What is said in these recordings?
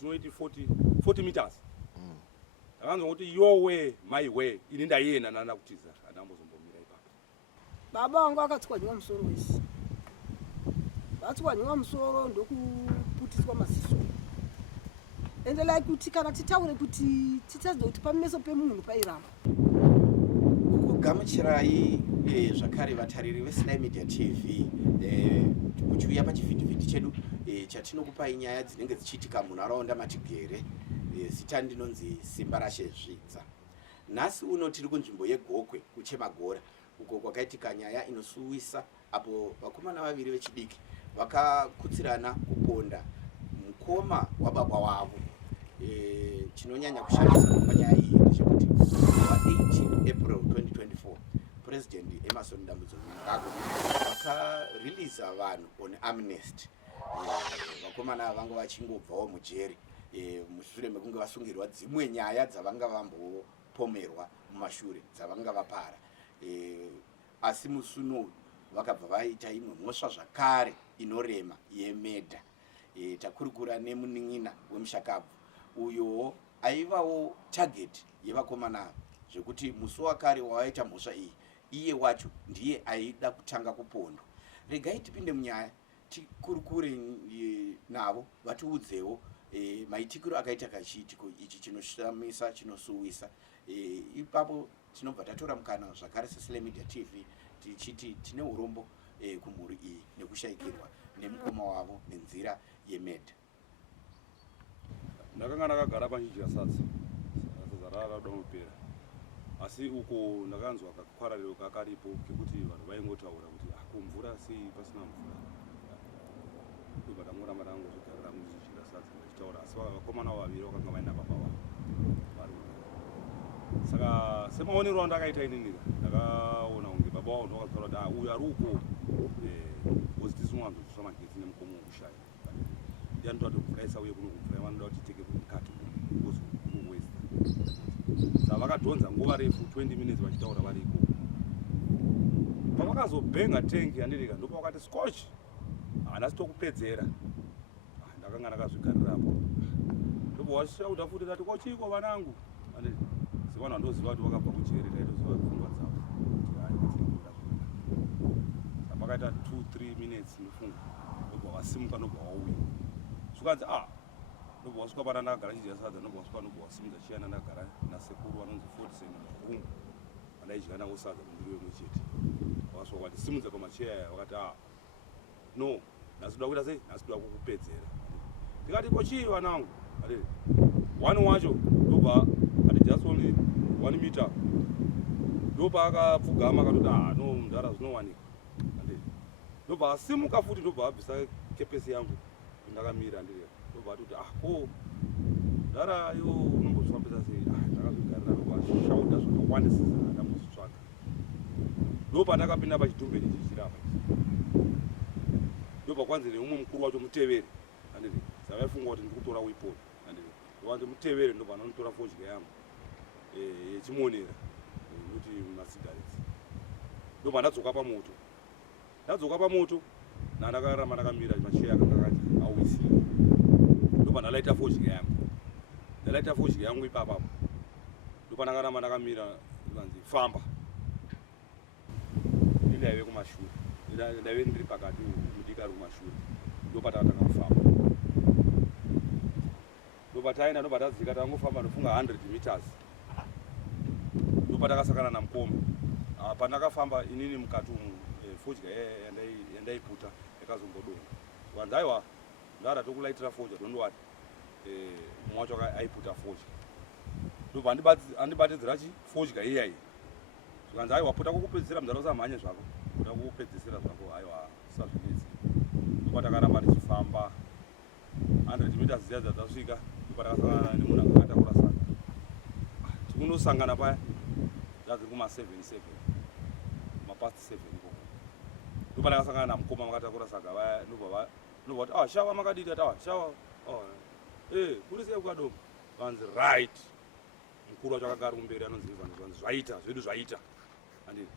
tinoiti 40 meters akanzwa kuti your way my way ini ndayena nana kutiza anambozombomira ipapo. Baba wangu akatswanyiwa musoro wese, vatswanyiwa musoro ndokuputiswa maziso, ende like kuti kana titaure kuti titaziva kuti pameso pemunhu pairamba. Kugamuchirai zvakare vatariri veSly Media TV kuchiuya pachivhidhivhidhi chedu chatinokupai nyaya dzinenge dzichiitika munharaunda matigere. Zita ndinonzi Simba Rashezvidza. Nhasi uno tiri kunzvimbo yeGokwe kuChemagora uko kwakaitika nyaya inosuwisa apo vakomana vaviri vechidiki vakakutsirana kuponda mukoma wababa wavo. Chinonyanya kushamisa panyaya iyi ndechekuti pa 18 April 2024 President Emmerson Dambudzo Mnangagwa vakareleasa vanhu on amnesty. Vakomana vanga vachingobvawo mujeri mushure mekunge vasungirwa dzimwe nyaya dzavanga vambopomerwa mumashure dzavanga vapara. Asi musuno vakabva vaita imwe mhosva zvakare inorema yemedha. Takurukura nemunin'ina wemushakabvu uyo aivawo target yevakomana zvekuti musi wakare wawaita mhosva iyi iye wacho ndiye aida kutanga kupondwa. Regai tipinde munyaya tikurukure navo vatiudzewo maitikiro akaita kachiitiko ichi chinoshamisa chinosuwisa. Ipapo tinobva tatora mukana zvakare seSly Media TV tichiti tine urombo kumhuri iyi nekushayikirwa nemukoma wavo nenzira yemedha. Ndakanga ndakagara panjira sadza rarada kupera, asi uko ndakanzwa kakwarariro kakaripo kekuti vanhu vaingotaura kuti kumvura sei pasina mvura. Ndobva ndangoramba ndangozvigarira munjira sadza ndichitaura, asi vakomana vaviri vakanga vaina baba vavo vari. Saka semaonero andakaita inini ndakaona kunge baba vavo ndovakataura kuti uyu ari uko because tisinwanzozviswa magetsi nemukomo wokushaya. Ndianotoda kuti mvura isauye kuno kumvura vanoda kuti titeke kumukati because kuno west. Saka vakadhonza nguva refu 20 minutes vachitaura vari iko. Pavakazobhenga tengi yandirika ndipo vakati scotch haana sitokupedzera. Ndakanga ndakazvigarirapo. Ndipo washauta futi kuti kochiko vanangu. Vanhu vandoziva kuti vakabva kujeri taitoziva pfungwa dzavo kuti hai vatingakuita zvakanaka. Saka vakaita 2-3 minutes ndofunga ndobva wasimuka ndobva wauya. Zvikanzi ndobva wasvika pana ndakagara chidya sadza ndobva wasvika ndobva wasimudza chiyana ndakagara nasekuru vanonzi 47 Mavhungu vandaidya navo sadza mundiro imwe chete. Vasvika kwati simudza pamacheya aya vakati no nhasi toda kuita sei, nhasi toda kukupedzera. Ndikati kochii vanangu, 1 wacho ndobva just only 1 meter. Ndobva akapfugama akatoti no mudhara zvinowanika. Ndobva asimuka futi ndobva abvisa kepesi yangu ndakamira ndiri. Ndobva atoti ko mudhara yo unombozvifambisa sei? Ndakazvigarira ndobva zvakawandisa ndambozvitsvaka. Ndobva ndakapinda pachitumbeni chichirapa. Ndobva kwanzi neumwe mukuru wacho mutevere. Saka vaifunga kuti ndikutora weapon. Wanzi mutevere ndobva anotora fodya yangu yechimonera kuti masigaretsi. Ndobva ndadzoka pamoto. Ndadzoka pamoto nandakaramba ndakamira macheya akanga akati awisi. Ndobva ndalaita fodya yangu. Ndalaita fodya yangu ipapapo. Ndobva ndakaramba ndakamira ndikanzi famba. Ndaive kumashure. Ndaive ndiri pakati mudika ari kumashure. Ndobva takatanga kufamba. Ndobva taenda ndobva tadzika tangofamba ndofunga 100 meters. Ndobva takasakana namukoma. Pandakafamba inini mukati umu fodya yandaiputa yakazombodonga. Vanzi aiwa ndada tokulaitira fodya ndondowati mumwe wacho aiputa fodya. Ndobva andibatidzira fodya iyayi. Zvikanzi aiwa puta kukupedzisira muzara usamhanye zvako. Puta kukupedzisira zvako aiwa sazvinetsi. Ndobva takaramba tichifamba 100 meters dziya dzasvika. Ndobva takasangana nemunhu akanga atakura sadza. Tikunosangana paya zvaziri kuma7 mapast 7 ikoko. Ndobva takasangana namukoma vakatakura saga vaya. Ndobva kuti shawa makadita tawa shawa kuri sei kukadomba. Vanzi right. Mukuru wacho akagara kumberi anonzi zvaita zvedu zvaita. Handini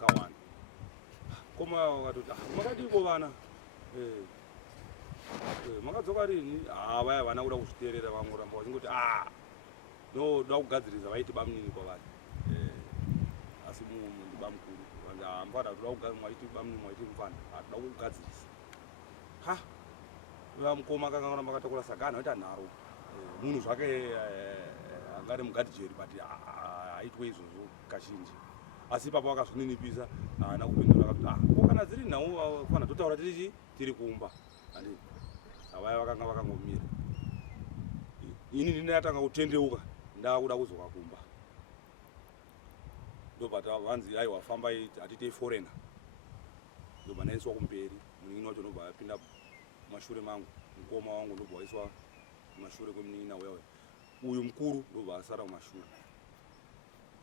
kawanda. Koma vakatoti makadiko vana. makadzoka rini vaya vana kuda kuzviteerera vamwe ramba vachingoti no da kugadzirisa vaiti bamunini kwavari asi ndibamukuru mufana mwaiti bamunini mwaiti mufana hatoda kugadzirisa mukoma akanga ramba akatakura sagana waita nharo munhu zvake angari mugadhijeri but aitwe izvozvo kazhinji asi ipapo akazvininipisa haana kupindura akati ko kana dziri nhau fana totaura tiri kumba avaya vakanga vakangomira ini ndatanga kutendeuka ndakuda kuzoka kumba ndobva vanzi aiwa fambai hatitei forena ndobva ndaiswa kumberi munin'ina wacho ndobva apinda mashure mangu mukoma wangu ndobva waiswa mashure kwemunin'ina wewe uyu mukuru ndobva asara kumashure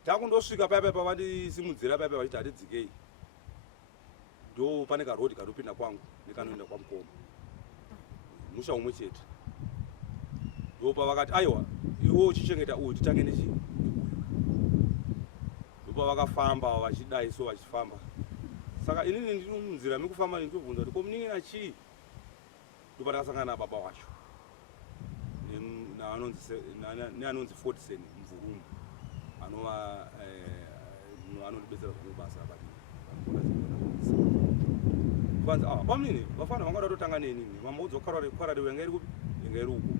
takundosvika paya pavandisimudzira paya vachiti hatidzikei ndo pane karodi kanopinda kwangu nekanoenda kwamukoma musha umwe chete ndopa vakati aiwa iwo uchichengeta uyu titange neuyu ndopa vakafamba vachidai so vachifamba saka inini ndiri munzira mekufamba nditobvunza kuti komunin'ina chii ndopa takasangana nababa wacho neanonzi Fordson mvurumu anondibetsera zvemubasa kwanza bamunini vafana vangada kutotanga nenini mamaudzo kwarade yanga iri kupi yanga iri uko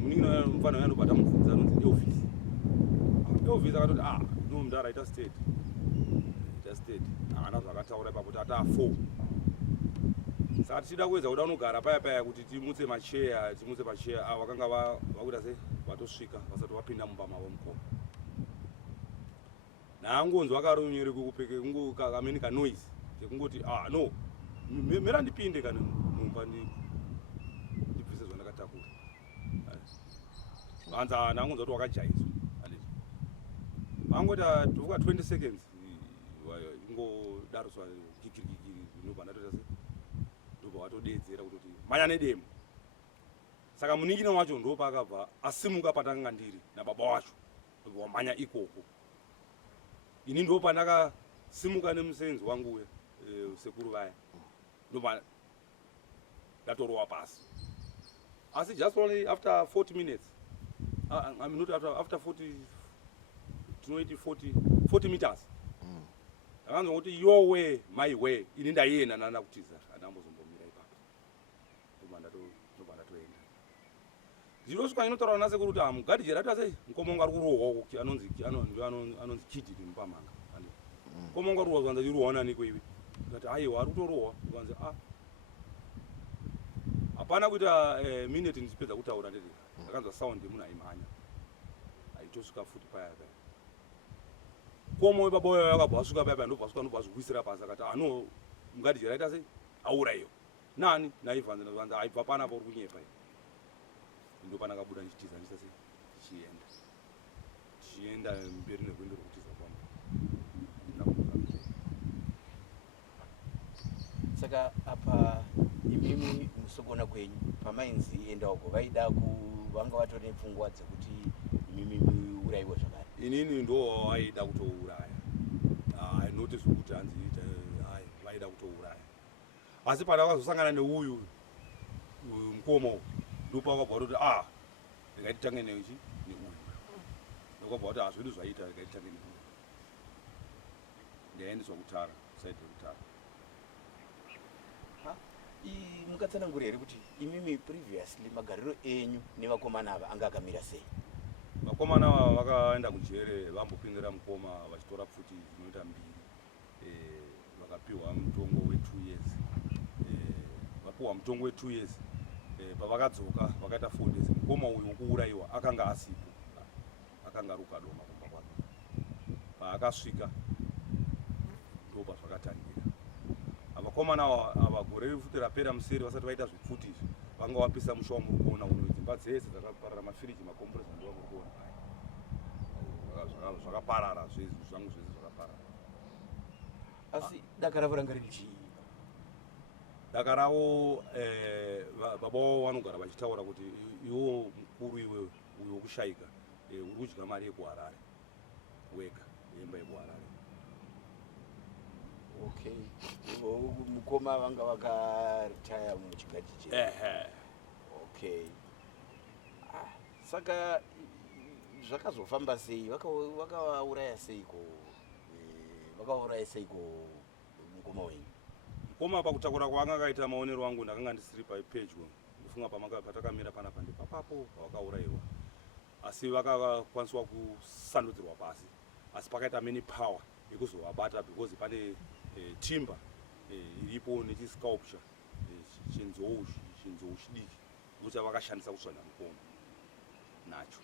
munin'ina mufana yanobata mubvunza anonzi Elvis akatoti no mudara ita state haana zvakataura ipapo tata 4 saka tichida kuedza kuda unogara paya kuti timutse macheya vakanga vakuita sei vatosvika vasati vapinda mumba mavo mukoma naangonzwa akarunyere kukupeke kameni kanoise kekungoti no mera ndipinde kana mumba ndibvise zvandakatakura vanza naangonzwa kuti wakajaizwa vangota tovuka 20 seconds ingodariswa kikirikikiri zvinobva ndatoita sei ndobva watodedzera kutoti manya nedemo saka munin'ina wacho ndopa akabva asimuka patakanga ndiri nababa wacho ndobva wamhanya ikoko ini ndopa ndakasimuka nemusenzi wangu uya sekuru vaya ndobva ndatorowa pasi asi just only after 40 minutes I mean not after 40 tinoiti 40 meters akanzwa kuti your way my way ini ndayena nana kutiza andambozombomira ipapo ndobva ndatoenda zvirosvika inotaura nasekuru kuti mugadhijeri ati sei mukomonga ari kurohwa anonzi kidhi rimupamanga mukomonga ari kurohwa zvanza chirohwa naniko iwe ati aiwa ari kutorohwa vanzi hapana kuita minute ndichipedza kutaura ndeti ndakanzwa saundi yemunhu aimhanya aitosvika futi paya komo baba wayo akabva asvika paya ndobva azvikwisira pasi akati ano mugadhijeri aita sei aurayiwa nani naivanza aibva pana pauri kunyepa ndopana kabuda ndichitiza ndichita sei tichienda mberi nekuendera kutiza kwangu saka apa imimi musokona kwenyu pamainzi endauko vaida vanga vatori nepfungwa dzekuti imimi muurayiwa zvakare inini ndo vaida kutouraya noti zvokuti hanzi vaida kutouraya asi pana vakazosangana neuyu mukoma ndopa vakabva kuti ndingatitange neuchi neuyu ndokabva kuti hazviri zvaita ndingatitange neuyu ndaendeswa kutara saidi rekutara mukatsanangura here kuti imimi previously magariro enyu nevakomana ava anga akamira sei vakomana ava vakaenda kujere vambopindira mukoma vachitora pfuti dzinoita 2 vakapiwa mutongo we2 years vapiwa mutongo we2 years pavakadzoka vakaita 4 days mukoma uyu wokuurayiwa akanga asipo akanga ruka doma kumba kwake paakasvika ndopa zvakatangira avakomana ava gore rifuti rapera museri vasati vaita zvipfuti izvi vanga wapisa musha wamuri kuona uno dzimba dzese dzakaparara mafiriji makomburesa ndo vamuri kuona zvakaparara zvezvi zvangu zvese zvakaparara asi daka ravo ranga riri chii daka ravo baba wavo vanogara vachitaura kuti iwo mukuru iwe uyo wokushayika uri kudya mari yekuharare wega yemba yekuharare Okay. Mukoma vanga vakaritaya muchigaji chenu. Okay. Saka zvakazofamba sei? Vakauraya seiko? Vakauraya seiko mukoma wenyu? Mukoma pakutakura kwanga akaita maonero angu ndakanga ndisiri pedyo. Ndofunga patakamira panapa ndipapapo pavakaurayiwa. Asi vakakwaniswa kusandudzirwa pasi. Asi pakaita many power yekuzovabata because pane timber iripo nechisculpture chinzou chidiki kuti vakashandisa kusvanya mukoma nacho.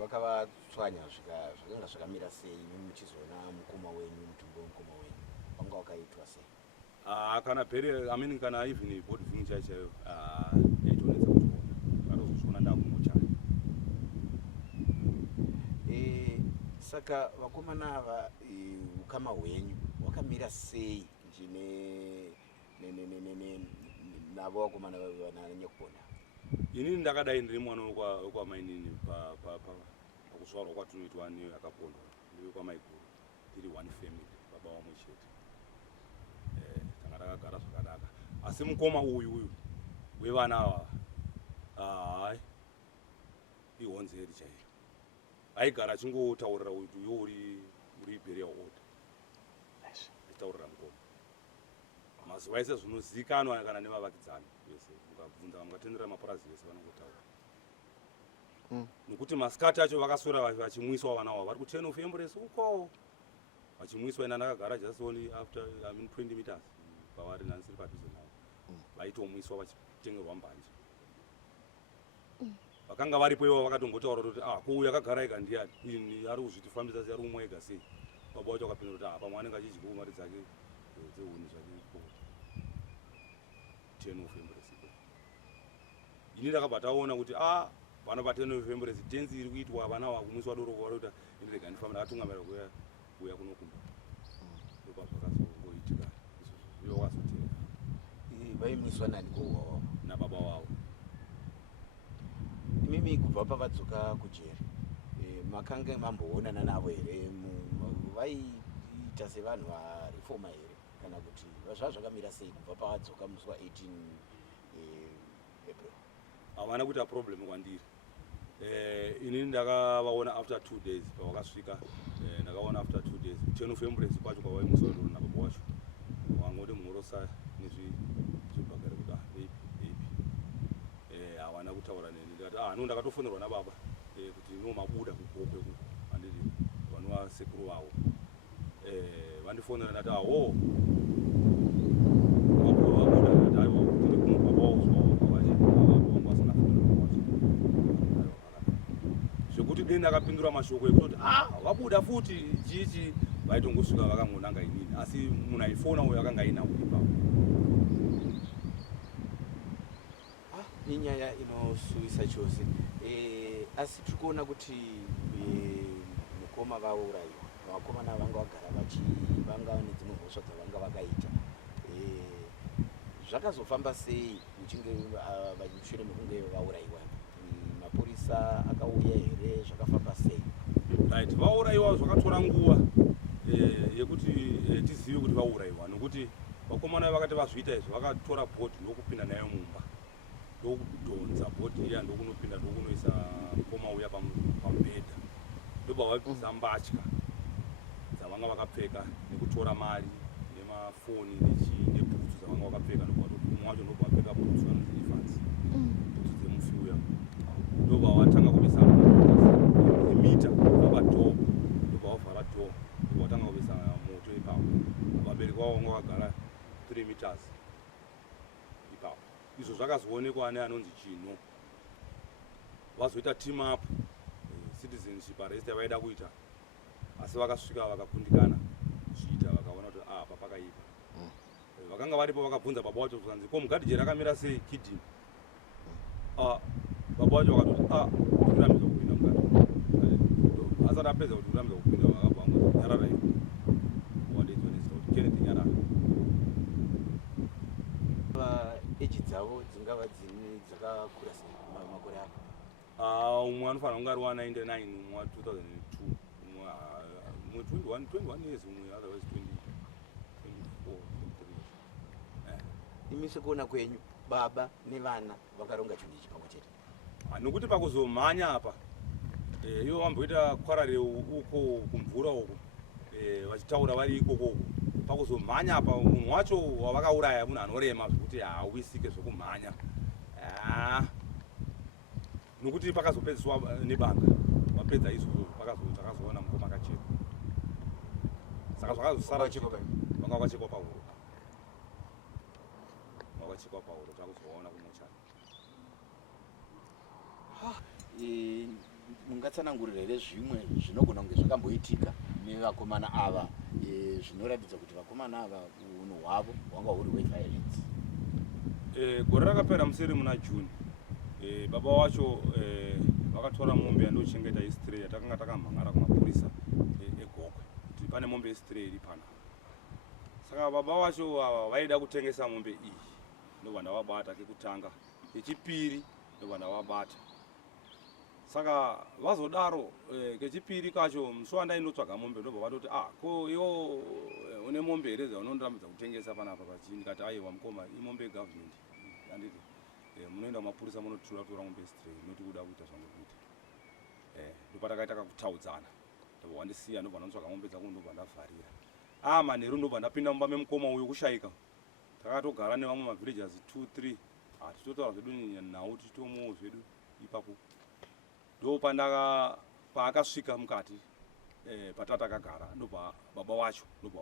Vakavatswanya zvakanga zvakamira sei muchizoona mukoma wenyu, mutumbi wemukoma wenyu wanga wakaitwa sei? Kana bheri kana even body viewing chaiyo yaitonetsa kutoona vakatozozviona ndakumochari. Saka vakomana ava ukama hwenyu wakamira sei navo vakomana vananyekupona? Inini ndakadai ndiri mwana wekwamainini pakuzvarwa kwatinoitwa neakapondwa ndewekwamaiguru tiri one family, baba vamwe chete. Tanga takagara zvakanaka. Asi mukoma uyu wevana ava hayi ihonzeri chaiyo. Aigara achingotaurira kuti iwe uri burial order. Achitaurira mukoma. Mazuva ese zvinozivikanwa kana nevavakidzani vese. Ukabvunza vangatendera mapurazi vese vanongotaura. Nokuti masikati acho vakaswera vachimwiswa vana ava vari ku10 of Embrace uko. Vachimwiswa ina ndakagara just only after 20 meters pavari nansiri padhuze navo. Vaitomwiswa vachitengerwa mbanje. Vakanga varipo ivo vakatongotaura kuti kuuya akagara ega ndiani ari kuzvitifambisa sei ari umwe ega sei. Baba wacho akapindura kuti pamwe anenge achidyiwa mari dzake dzehuni zvake 10 of Embrace. Ini ndakabva taona kuti vana pa10 of Embrace tenzi iri kuitwa vana vakumwiswa doro kwakuti ndirega ndifambira atungamira kuuya kunokumba. Ndopa zvakazongoitika izvozvo ivo vakazotenda. Vaimwiswa nani kowawo? Nababa wavo. Imimi kubva pavadzoka kujeri makanga mamboonana navo here? Vaiita sevanhu varifoma here kana kuti zvazvakamira sei kubva pavadzoka musi wa 18 April? Havana kuita problem kwandiri. Inini ndakavaona after 2 days pavakasvika. Ndakaona after 2 days 10 of Embrace kwacho kwavaimwiswa doro nababa wacho. Wangoti mhorosa nezvibhagare kuti baby. Havana kutaura neni ndikati ndakatofonerwa nababa kuti mabuda kugokwe kuko handiri vanova sekuru vavo. Vandifonera ndati zvekuti dei ndakapindura mashoko ekutoti vabuda futi chichi vaitongosvika vakangonanga inini, asi munhu aifona uyo akanga ainawo ipapo. Inyaya inosuvisa chose. Asi tiri kuona kuti mukoma vaurayiwa, vakomana vanga vagara vanga nedzimwe mhosva dzavanga vakaita. Zvakazofamba sei muchinge mushure mekunge vaurayiwa? Mapurisa akauya here? Zvakafamba sei? Right, vaurayiwa zvakatora nguva yekuti tizive kuti vaurayiwa, nokuti vakomana vakati vazviita izvo vakatora bhodhi ndokupinda nayo mumba, ndokudhonza bhodhi iya ndokunopinda ndokunoisa mukoma uya pamubhedha, ndobva vabvisa mbatya dzavanga vakapfeka nekutora mari nemafoni nebhutsu dzavanga vakapfeka, umwe wacho ndobva vapfeka bhutsu vanonzi ifansi, bhutsu dzemufiuya, ndobva vatanga kuvesa mita vapadhoo, ndobva vavhara dhoo, ndobva vatanga kuvesa moto ipapo. Vabereki vavo vanga vakagara 3 meters ipapo. Izvo zvakazoonekwa neanonzi Chino. Vazoita team up citizenship arrest yavaida kuita, asi vakasvika vakakundikana kuchiita, vakaona kuti apa pakaipa. Vakanga varipo vakabvunza baba vacho kusanzi ko mugadhijeri akamira sei kidini. Baba vacho vakatoti ndikuramidza kupinda mukati. Asati apedza kuti ndikuramidza kupinda, vakabva vangoti nyarara iwe. Wadedzonesa kuti Kenneth nyarara. Eji dzavo dzingava dzakakura sei makore ako? Umwe anofanira kunge ari wa99, umwe wa2002, umwe 21 years, umwe otherwise 20. imi sekuona kwenyu baba nevana vakaronga chinhu ichi pamwe chete? Nokuti pakuzomhanya apa ivo vamboita kwarare uko kumvura uko vachitaura vari ikoko pakuzomhanya apa munhu wacho wavakauraya munhu anorema zvekuti hauisike zvekumhanya nokuti pakazopedziswa nebanga vapedza izvozvo takazoona mukoma akachekwa saka zvakazosara vanga vakachekwa pahuro takuzoona kumochari. Mungatsanangurira here zvimwe zvinogona kunge zvakamboitika nevakomana ava zvinoratidza kuti vakomana ava unhu hwavo hwanga huri hweviolence? Gore rakapera museri muna June baba wacho vakatora mombe yandochengeta istray yatakanga takamhangara kumapurisa eGokwe kuti pane mombe istray iri pana. Saka baba wacho vaida kutengesa mombe iyi ndobva ndavabata kekutanga, kechipiri ndobva ndavabata. Saka vazodaro kechipiri kacho musi wandaindotsvaga mombe ndobva vatoti ko iwo une mombe here zaunondiramidza kutengesa panapa pachini? Ndikati aiwa mukoma, imombe yegovernment. Anditi munoenda mumapurisa munotora mombe stray noti kuda kuita zvamukuita. Ndopatakaita kakutaudzana ndobva wandisiya ndobva ndandotsvaga mombe dzangu ndobva ndavharira. Manheru ndobva ndapinda mumba memukoma uyu kushayika. Takatogara nevamwe mavillagers 2-3 tichotaura zvedu nhau tichitomuwo zvedu ipapo. Ndo paakasvika mukati patata akagara ndobva baba wacho ndobva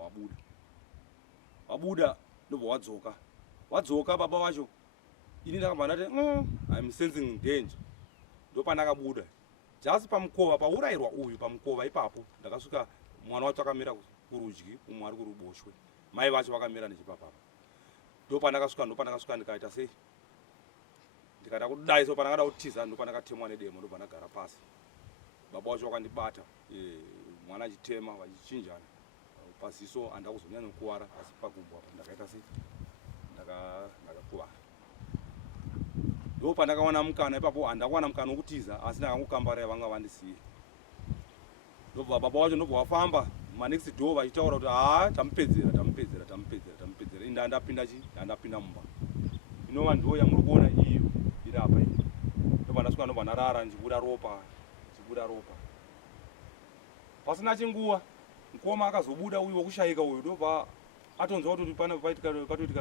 wabuda ndobva wadzoka baba wacho. Ini ndakabva ndati I'm sensing danger. Ndo pandakabuda jasi pamukova paurayirwa uyu pamukova ipapo ndakasvika mwana wacho akamira kurudyi umwe ari kuruboshwe mai vacho vakamira nechipapapa. Ndo pandakasvika ndikaita sei ndikada kudai so pandakada kutiza ndo pandakatemwa nedemo ndo pandagara pasi. Baba wacho wakandibata mwana achitema vachichinjana paziso handa kuzonyanya kukuwara asi pagumbo apa ndakaita sei ndakakuwara. Ndo pandakawana mukana ipapo handakuwana mukana wokutiza asi ndakangokambarira vanga vandisiye. Ndobva baba wacho ndobva wafamba manext door vachitaura kuti tamupedzera. Ini ndandapinda mumba inova ndo yamuri kuona iyo iri apa iyi. Ndobva ndasvika ndobva ndarara ndichibuda ropa pasina chinguva mukoma akazobuda uyu wokushayika uyu ndobva atonzwa kuti patoitika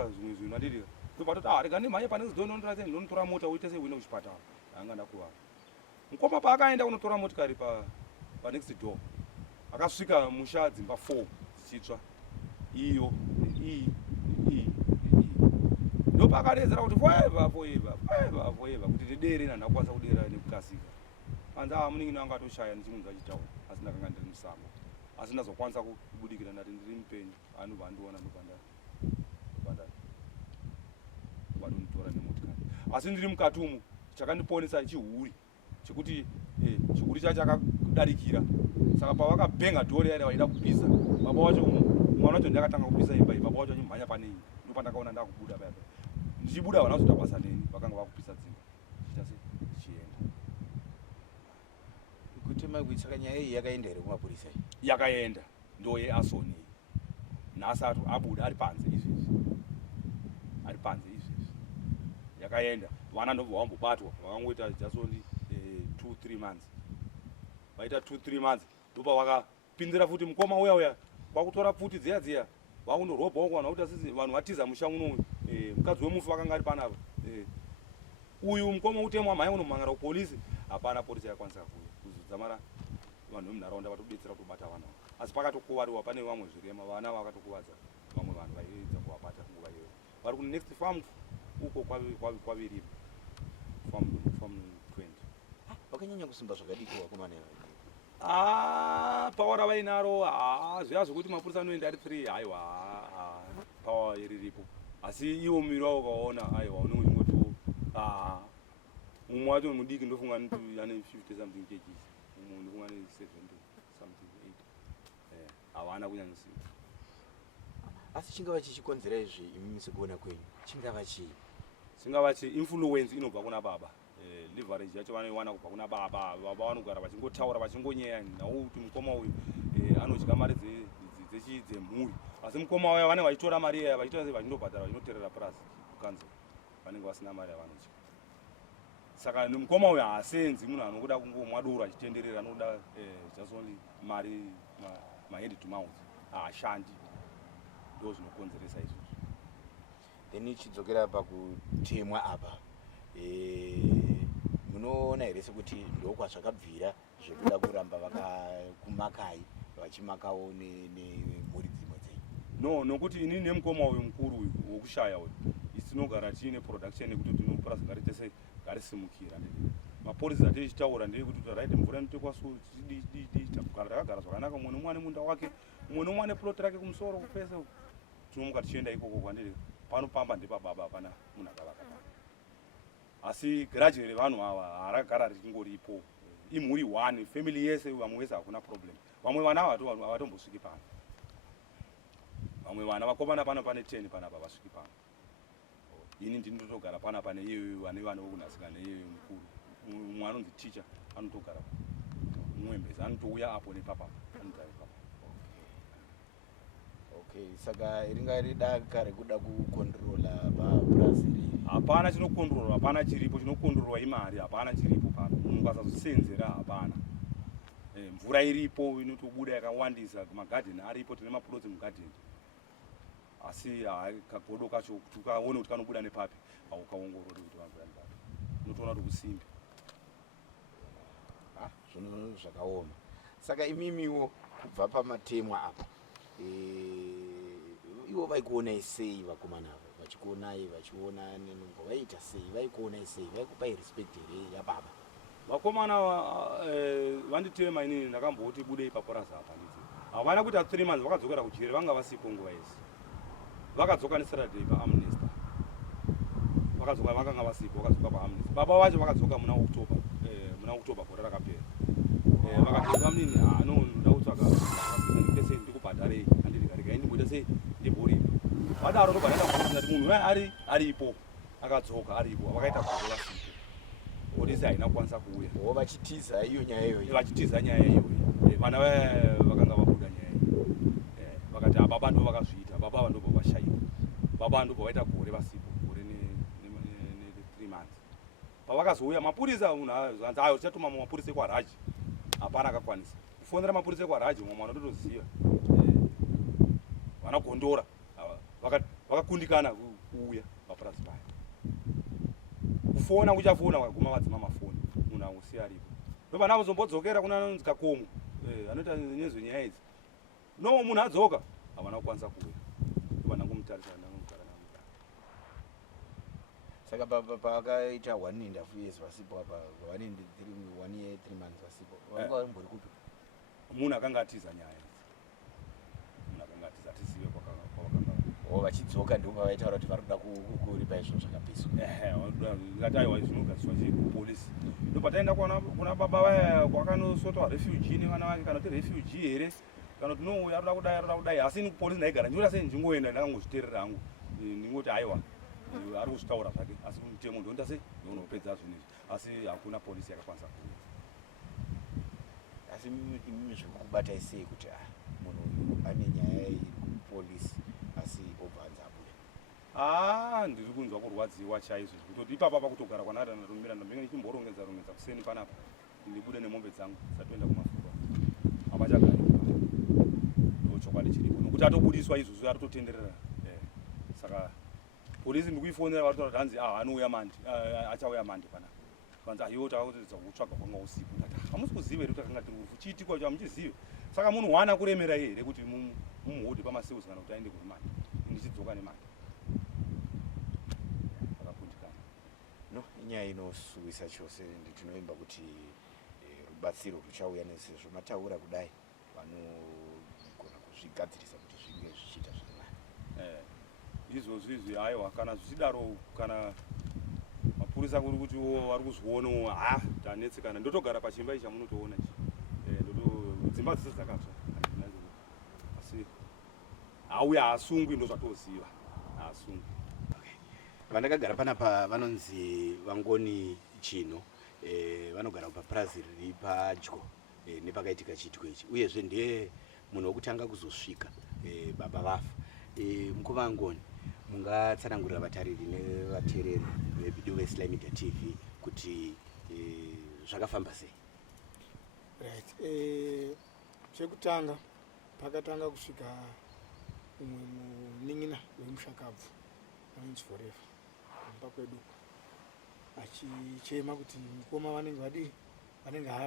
zvimwe andidika. Ndobva atoti rega ndimhanye panext door ndondotora mota uite sei uine kuchipatara. Ndanga ndakuvara. Mukoma paakaenda kunotora motikari panext door akasvika musha dzimba 4 dzichitsva iyo iyi ndopakaredzera kuti forever kuti ndidere ndakwanisa kudera nekukasika. Anza muningi wanga atoshaya ndichimunhu achitaura asi ndakanga ndiri musango asi ndazokwanisa kubudikira ndati ndiri mupenyu anobva andiona ndobva nemotikari asi ndiri mukati umu chakandiponesa chihuri chekuti chihuri chacho chakadarikira. Saka pavakabhenga dhori yari vaida kupisa baba wacho mwana wacho ndakatanga kupisa imba iyi baba wacho achimhanya pane iyi ndo pandakaona ndakubuda paya ndichibuda vana vazoita basa neni vakanga vakupisa dzimba chiita chichienda kuti makuitsaka nyaya iyi yakaenda here kumapurisa? Yakaenda ndo yeasoni iyi nhasi abuda ari panze izvezvi yakaenda vana ndobva vambobatwa vakangoita jasoni 2-3 months vaita 2-3 months ndopa vakapindira futi mukoma uya vakutora pfuti dziya vakundorobha kuwana kuti asisi vanhu vatiza musha uno mukadzi wemufi vakanga ari panapa. Uyu mukoma utemwa mhaya unomhangara kupolisi hapana polisi yakwanisa kuzodzamara vanhu vemunharaunda vatobetsera kutobata vana asi pakatokuvariwa pane vamwe zvirema vana vakatokuvadza vamwe vanhu vaiedza kuvabata nguva iyoyo vari ku next farm uko kwaviripo farm 20. Vakanyanya kusimba zvakadiki vakomana paura vainaro zviya zvokuti mapurisa anoenda ari 3 haiwa pawa iriripo asi iwo muviri wavo ukaona aiwa unenge chingoti mumwe wacho mudiki ndofunga ane 50 something kgs mumwe ndofunga ane 70 something 8 havana kunyanya simba. Asi chingava chichikonzera izvi imimi sekuona kwenyu chingava chii? Chingava influence inobva kuna baba. Leverage yacho vanoiwana kubva kuna baba vanogara vachingotaura vachingonyeya nauti mukoma uyu anodya mari dzemhuri asi mukoma waya vanenge vachitora mari iya vachiita sei vachindobhadhara vachinoterera purasi kukanzwa vanenge vasina mari yavanodya. Saka mukoma uyu haasenzi munhu anoda kungomwa doro achitenderera, anoda just only mari mahand to mouth, haashandi. Ndo zvinokonzeresa izvozvo. Then chidzokera pakutemwa apa, munoona here sekuti ndokwa zvakabvira zvekuda kuramba vakakumakai vachimakawo nemhuri dzimwe dzenyu? No, nokuti ini nemukoma uyu mukuru uyu wokushaya uyu tinogara tiine production yekuti tinopurasi gari tese garisimukira. Mapolisi atichitaura ndeyekuti right, mvura inotekwa so takugara takagara zvakanaka, mumwe nomwe ane munda wake, mumwe nomwe ane plot rake kumusoro pese. Tinomuka tichienda ikoko kwandiri panopamba ndepababa, hapana munhu akavaka. Asi gradually vanhu ava haragara richingoripo, imhuri 1, family yese, vamwe vese hakuna problem. Vamwe vana havatombosviki pano, vamwe vana vakomana pano pane 10 panapa vasviki pano. Ini ndinotogara pana pane iyeyo ane vana vokunasika neiyeyo mukuru. Mumwe anonzi teacher anotogara mumwembezi, anotouya apo nepapa, anogara ipapa. Okay, saka ringa ridaka rekuda kukontrola papurazi iri? Hapana chinokontrolwa, hapana chiripo chinokontrolwa imari, hapana chiripo pano. Munhu akasazvisenzera hapana. Mvura iripo inotobuda yakawandisa, magadheni aripo, tine mapurotsi mugadheni. Asi kagodo kacho kuti ukaone kuti kanobuda nepapi, haukaongorori kuti vanobuda nepapi. Unotoona kuti kusimbi. Zvinhu zvakaoma. Saka imimiwo kubva pamatemwa apa, ivo vaikuonai sei vakomana ava? Vachikuonai, vachiona nenungo, vaita sei? Vaikuonai sei? Vaikupai respect here yababa? Vakomana vanditema inini ndakamboti budei papurasi apa nditi. Havana kuita 3 months vakadzokera kujere, vanga vasipo nguva yese. Vakadzoka neSaturday paamnesty. Vakadzoka vakanga vasipo, vakadzoka paamnesty. Baba vacho vakadzoka muna October gore rakapera. Vakati vamnini no ndautsvaka pese ndikubhadharei, andirika ndimboita sei ndibhori. Vadaro ndobhadhara kuti munhu aripo akadzoka aripo, vakaita gore vasipo. Polisi haina kukwanisa kuuya. Vachitiza iyo nyaya iyoyo. Vachitiza nyaya iyoyo. Vana vakanga vabuda nyaya iyo. Vakati baba ndo vakazviita, baba ndo vashayika. Baba ndo vaita gore vasipo, gore ne 3 months. Pavakazouya mapurisa, munhu anzi ayo tichatuma mapurisa ekwaRaji. Hapana akakwanisa. Kufonera mapurisa ekwaRaji, mumwe anotoziva. Vanagondora. Vakakundikana kuuya mapurasi paya. Kufona kuchafona vakaguma vadzima mafoni, munhu ausiya aripo. Ndopana kuzombodzokera kuna anonzi Kakomo, anoita nezvenyaya idzi. No, munhu adzoka havana kukwanisa kuuya. Ndopana ngomutarisa ndangomugara namugara. Saka pakaita 1.5 years vasipo apa, 1 year 3 months vasipo, vanga vambori kupi? Munhu akanga atiza nyaya idzi. Munhu akanga atiza, atizive kwakanga. Vachidzoka ndipo pavaitaura kuti varikuda kuripa izvo zvakapiswa. Ngati aiwa zvinogadziswa chipolisi. Ndopataenda kuna baba vaya kwakanosotwa refugee nevana vake, kana kuti refugee here, kana kuti no arikuda kudai. Asi polisi ndaigara ndinoda sei ndingoenda ndakangozviteerera hangu. Ndingoti aiwa ari kuzvitaura zvake, asi mutemo ndonda sei ndonopedza zvinhu izvi. Asi hakuna polisi yakakwanisa kuuya. Asi imimi zvirikukubatai sei kuti munhu uyu ane nyaya iri kupolisi asi obva anzi abuda? Ndiri kunzwa kurwadziwa chaizvo, kutoti ipapa pakutogara kwanada ndatomira ndambenge ndichimborongedza kuseni panapa ndibude nemombe dzangu satoenda kumafuro. Hapachagari ndo chokwadi chiripo, nokuti atobudiswa izvozvo aritotenderera. Saka polisi ndikuifonera varitotaura kuti hanzi anouya mandi, achauya mandi panapa. Vanzi iwo tavakutoedza kutsvaga kwanga usiku. Hamusi kuziva here kuti akanga tiri kurufu chiitikwa cho hamuchizive. Saka munhu wana kuremera here kuti mumuhudhi pamaseusi kana kuti aende kurumandi. Ndichidzoka nemandi. Vakakundikana. No, inyaya inosuwisa chose. Ndinoimba kuti rubatsiro ruchauya nesezvo mataura kudai vanogona kuzvigadzirisa kuti zvinge zvichiita zvirinani. Izvozvo izvi aiwa kana zvichidaro, kana mapurisa kuri kuti vari kuzvionawo tanetsekana, ndotogara pachimba ichi chamunotoona ichi. Dzimba dzese dzakatsva. Asi auya haasungwi, ndo zvatoziva. Haasungwi. Vandakagara panapa vanonzi Vangoni Chino, vanogara papurazi riri padyo nepakaitika chiitiko ichi, uyezve ndiye munhu wokutanga kuzosvika baba vafa. Mukoma Vangoni, mungatsanangurira vatariri nevateereri vevideo veSly Media TV kuti zvakafamba sei? Right. Chekutanga pakatanga kusvika umwe munin'ina wemushakabvu anonzi Forever kumba kwedu achichema kuti mukoma vanenge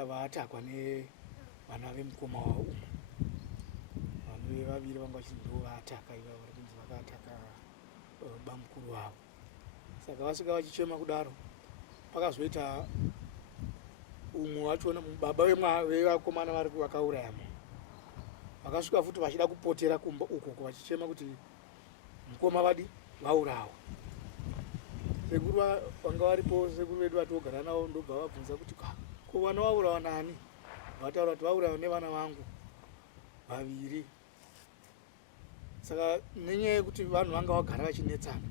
vatakwa nevana vemukoma wavo umwe vanove vaviri vanga vachinzi ndo vaataka iva vari kunzi vakaataka bamukuru wavo. Saka vasvika vachichema kudaro pakazoita umwe wachona baba vevakomana vari vakauraya munhu vakasvika futi vachida kupotera kumba ukoko vachichema kuti mukoma vadi vaurawa. Sekuru vanga varipo, sekuru vedu vatogara navo ndobva vabvunza kuti ko vana vaurawa nani? Vataura kuti vaurawa nevana vangu vaviri. Saka nenyaya yekuti vanhu vanga vagara vachinetsana,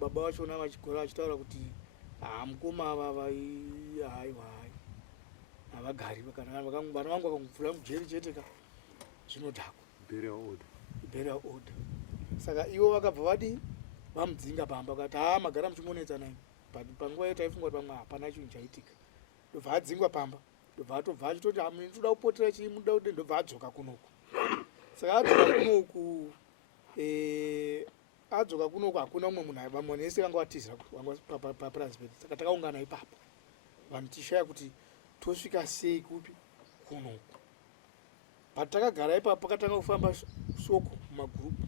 baba vachona vachigora vachitaura kuti mukoma ava haiwa havagari vana vangu vakangobvura mujeri chete ka zvinodhakwa burial order. Saka ivo vakabva vadi vamudzinga pamba vakati magara muchimonetsana panguva iyo taifunga kuti pamwe hapana chinhu chaitika. Ndobva adzingwa pamba, ndobva atobva achitoti ndoda kupotera chii muda kuti ndobva adzoka kunoku. Saka adzoka kunoku hakuna umwe munhu vamwe nese vanga vatizira papurazi. Saka takaungana ipapo vanhu tishaya kuti tosvika sei kupi kunoku. Patakagara ipapo pakatanga kufamba shoko mumagurupu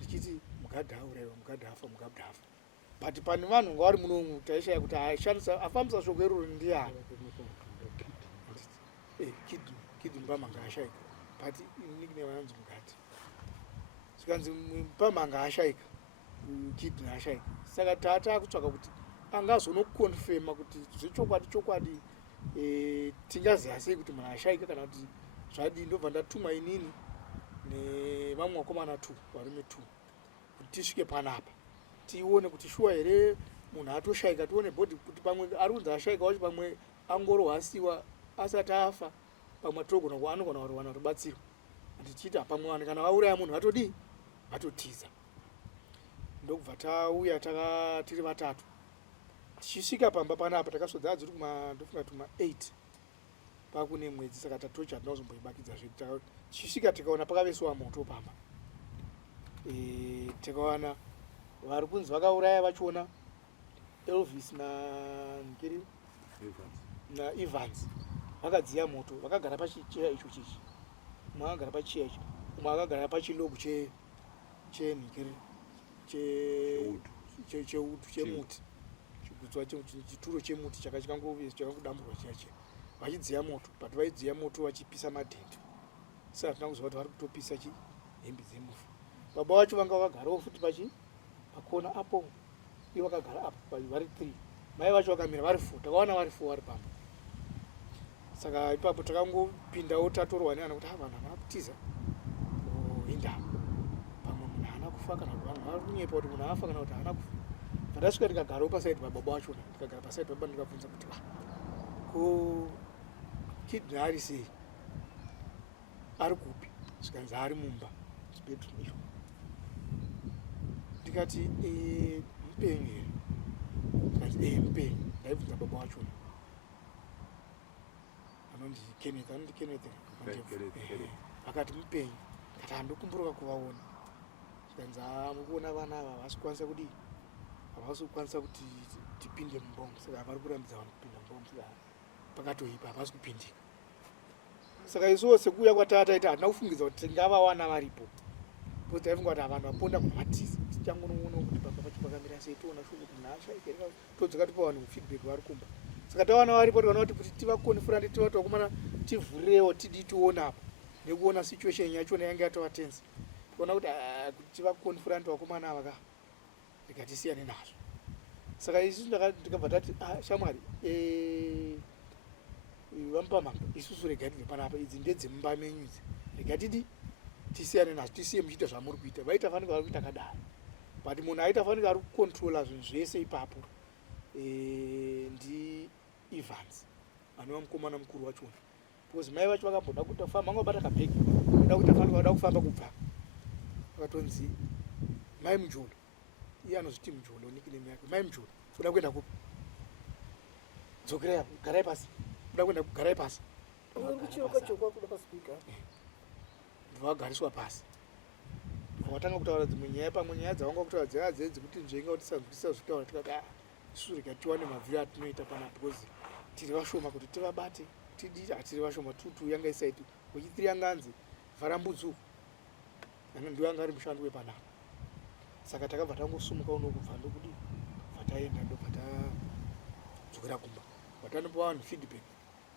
richiti mugadhi auraiwa, mugadhi afa, mugadhi afa. But pane vanhu vanga vari munomu taishaya kuti afambisa shoko iroro ndiani. Kidhi Mpamanga ashaika, but nickname vanonzi Mugadhi. Zvikanzi Mpamanga ashaika, Kidhi ashaika. Saka tatakutsvaka kuti angazonokonfema kuti zvechokwadi tingaziva sei kuti munhu ashaika kana kuti zvadii. Ndobva ndatuma inini nevamwe vakomana 2 varume 2 kuti tisvike panapa tione kuti shuwa here munhu atoshaika, tione bhodhi kuti pamwe ari kunzi ashaika wacho pamwe angorohwasiwa asati afa, pamwe anogona kuwana rubatsiro. Tichiti pamwe vanhu kana vauraya munhu vatodii vatotiza. Ndokubva tauya tiri vatatu tichisvika pamba panapa takasodza adziri ndofunga tuma 8 pakune mwedzi. Saka tatocha tinozomboibakidza zvedu. Tichisvika tikaona pakavesiwa moto pamba, tikawana vari kunzi vakauraya vachona Elvis na Evans vakadziya moto, vakagara pachicheya icho chichi, umwe akagara pachicheya icho, umwe akagara pachilogu cheudu chemuti, chituro chemuti chakangudamburwa chiya vachidziya moto. But vaidziya moto vachipisa madhende. Saka tinakuziva kuti vari kutopisa hembe dzemufu. Baba vacho vanga vakagarawo futi pakona apo, ivo vakagara apo vari 3, mai vacho vakamira vari 4, takawana vari 4 vari pamba. Saka ipapo takangopindawo tatorwa nevanhu kuti vanhu havana kutiza indaba, pamwe munhu haana kufa kana kuti vanhu vari kunyepa kuti munhu afa kana kuti haana kufa. Patasvika tikagarawo pasaidi pababa vachona, tikagara pasaidi pababa ndikabvunza kuti ko Kidhi ari sei, ari kupi? Zvikanzi ari mumba bedroom iyo. Ndikati mupenyu here? Zvikanzi mupenyu. Ndaibvunza baba wachona anonzi Kenneth akati mupenyu. Akati handokumburuka kuvaona. Zvikanzi mukuona vana ava havasi kukwanisa kudii, havasi kukwanisa kuti tipinde mumbomo. Saka havari kurambidza vanhu kupinda mumbomo. Saka pakatoipa havasi kupindika. Saka isuwo sekuuya kwatataita hatina kufungidza kuti tingavawana varipo, because taifunga kuti vanhu vaponda kunovatiza. Tichangonoona kuti pamba pacho pakamira sei, toona shuku kuti munhu ashaika, todzoka tipa vanhu feedback vari kumba. Saka tawana varipo tikaona kuti tivakonfurande tivati vakomana tivhurewo tidii tionapo nekuona situation yachona yange yatovatenza. Tikaona kuti tivakonfurande vakomana ava ndikatisiyane nazvo. Saka isusu ndikabva tati shamwari vaMupamanga isusu regai tiri panapa, idzi ndedzemumba menyu idzi, regai tisiyane nazvo, tisiye muchiita zvamuri kuita. Vaita fanira vari kuita kadaro, but munhu aita fanira ari kukontrola zvinhu zvese ipapo ndi Evans anova mukomana mukuru wachona, because mai vacho vakamboda kutofamba, vanga vabata kabhegi, vada kuita fanira vada kufamba kubva, vakatonzi mai Mujolo iye anozviti Mujolo nickname yake mai Mujolo uda kuenda kupi dzokerai garai pasi uda kuenda garai pasi kuchirokachokwa kuda pasipika vagariswa pasi watanga kutaura dzimwe nyaya pamwe nyaya dzavanga kutaura dzaya dzenzi kuti nzvenga kuti tisazvitaura tikati isu rega tiwane mavhiri atinoita pana because tiri vashoma kuti tivabate tidii hatiri vashoma yanga isaiti uchitiri yanga anzi vharambudzu ndio yanga ari mushando wepanapa saka takabva tangosumuka uno kubva ndokudi vataenda ndobva tadzokera kumba vatanopa vanhu feedback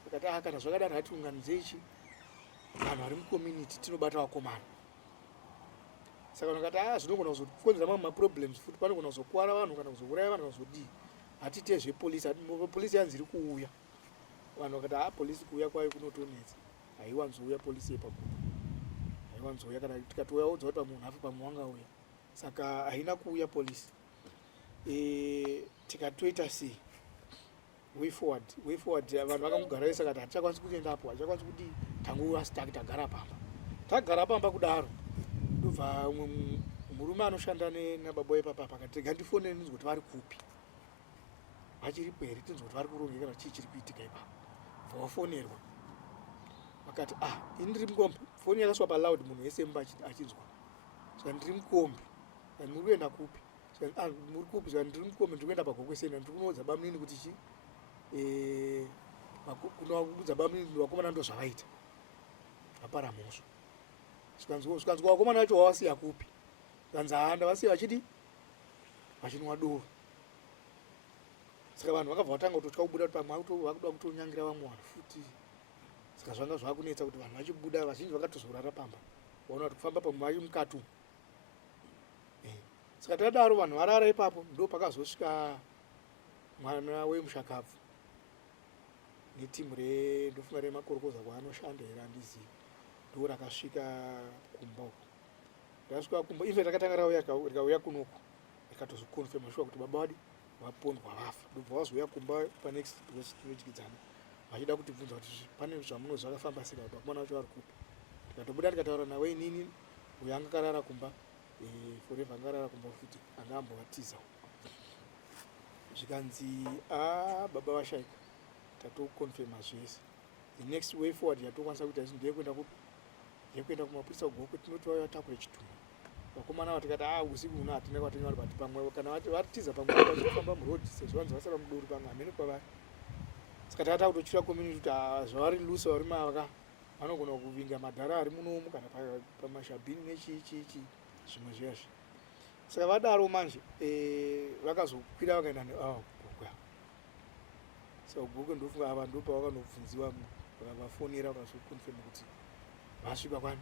akati kana zvakadaro hatiunganidze ichi vanhu vari mucommunity tinobata vakomana saka ndakati zvinogona kuzokonzera mamwe maproblems futi panogona kuzokuwara vanhu kana kuzouraya vanhu kana kuzodii hatite zvepolisi polisi yanzi iri kuuya vanhu vakati polisi kuuya kwayo kunotonetsa haiwanzouya polisi yepaguta haiwanzouya kana tikatouya udza kuti pamunhu hafi pamwe wangauya saka haina kuuya polisi tikatoita sei way forward vanhu vakamugarayo saka hatichakwanisi kuendapo hatichakwanisi kudii tangoasitaki tagara pamba kudaro ndobva murume anoshanda nababa epapapa akati rega ndifonere ndinzwa kuti vari kupi vachiripo here tinzwa kuti vari kurongeka chii chiri kuitika ipapo vawafonerwa vakati ini ndiri mukombe foni yakaswa paloud munhu wese mba achinzwa saka ndiri mukombe muri kuenda kupi muri kupi saka ndiri mukombe ndiri kuenda pagokwesena ndiri kunoudza bamunini kuti chi kunoudza bamunini vakomana ndo zvavaita vapara mhosva svikanzwa vakomana vacho wavasiya kupi kanzi ndavasiya vachidi vachinwa doro saka vanhu vakabva vatanga kutotya kubuda kuti pamwe vakuda kutonyangira vamwe vanhu futi saka zvanga zvakunetsa kuti vanhu vachibuda vazhinji vakatozorara pamba vaona kuti kufamba pamwe vachi mukatu saka takadaro vanhu varara ipapo ndo pakazosvika mwana wemushakabvu netimu ndofunga remakorokoza kwaanoshanda here handizivi ndo rakasvika kumba uko rakasvika kumba ife rakatanga rikauya kunoku rikatozokonfirma shuwa kuti baba vadi vapondwa vafa ndobva vazouya kumba panext tinodyidzana vachida kutibvunza kuti pane zvamunonzi vakafamba seka kuti vakomana vacho vari kupi tikatobuda tikataura nawe inini uyo anga akarara kumba forever anga arara kumba futi anga ambovatiza zvikanzi baba vashaika tatokonfirma zvese the next way forward yatokwanisa kuita izvi ndeyekuenda kupi yekuenda kumapurisa goko tinoti vauya vatakure chitumbu vakomana ava tikati usiku uno hatina kwatinari pati pamwe kana vatitiza pamwe vachifamba murodhi sezvo vanzi vasara muduri pamwe hamene kwavari saka takata kutochira community kuti zvavari lusa vari mavaka vanogona kuvinga madhara ari munomu kana pamashabhini nechichichi zvimwe zviyazvi saka vadaro manje vakazokwira vakaenda negogo saka gogo ndofunga ava ndo pavakanobvunziwa vakavafonera vakazokonfirma kuti vasvika kwani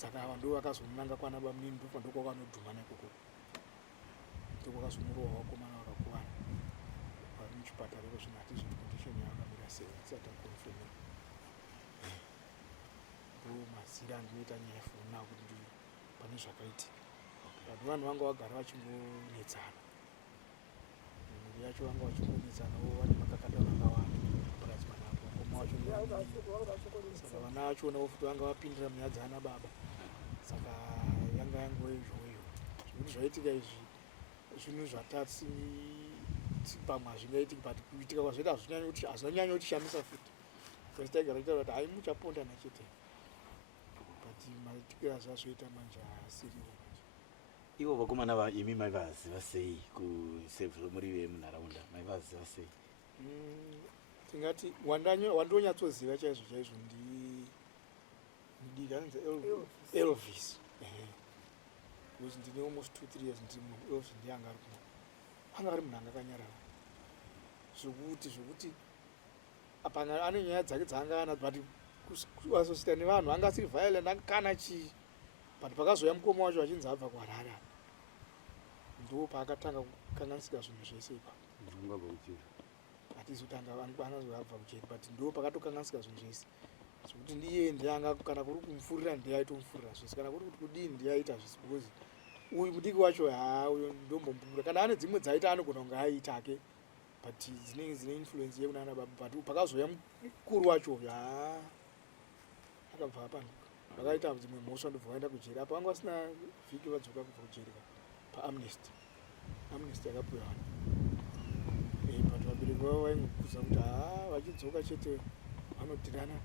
saka ava ndo vakazonanga kwana bamunini ndofunga ndokwakanodhumana ikoko ndokwakazomurowa vakomana vakakuvana vari muchipatara iko zvino hati zviti condition yavakamira sei tisati akonfirma ndo mazira andinoita nyaya yefona kuti pane zvakaitika but vanhu vanga vagara vachingonetsana mhuri yacho vanga vachingonetsana vane makakatana akawanda aparadzimana apo ngoma wacho saka vana vachona vofuti vanga vapindira munyaya dzaana baba saka yanga yangoizvoizvo zvekuti zvaitika izvi zvinhu zvatasi pamwe hazvingaitiki but kuitika kwazvaita hazvinyanyo kutishamisa futi kasi taigara tichitaura kuti hai muchapondana chete but maitikiro azvazoita manje haasiriwo manje ivo vakomana imi maivaziva sei kusevhuro muri vemunharaunda maivaziva sei tingati wandonyatsoziva chaizvo chaizvo ndidiki anonzi Elvis because ndine almost 2-3 years ndiri munhu Elvis ndiye anga ari kuno anga ari munhu anga akanyarara zvokuti apana ane nyaya dzake dzaanga ana but kuasosita nevanhu anga asiri violent angakana chii but pakazoya mukoma wacho achinzi abva kuharare ndo paakatanga kukanganisika zvinhu zvese ipapo hatizotanga anazoabva kujeri but ndo pakatokanganisika zvinhu zvese zvokuti ndiye ndianga kana kuri kumufurira ndiye aitomufurira zvese kana kuri kuti kudii ndiye aita zvese because uyu mudiki wacho uyo ndombomupura kana ane dzimwe dzaita anogona kunge aitake but dzinenge dzine influence yekunana baba but pakazoya mukuru wacho akabva apanduka vakaita dzimwe mhosva ndobva vaenda kujeri apo vanga vasina vhiki vadzoka kubva kujeri paamnesty yakapiwa vanhu but vabereki vavo vaingokuza kuti vachidzoka chete vanodhirana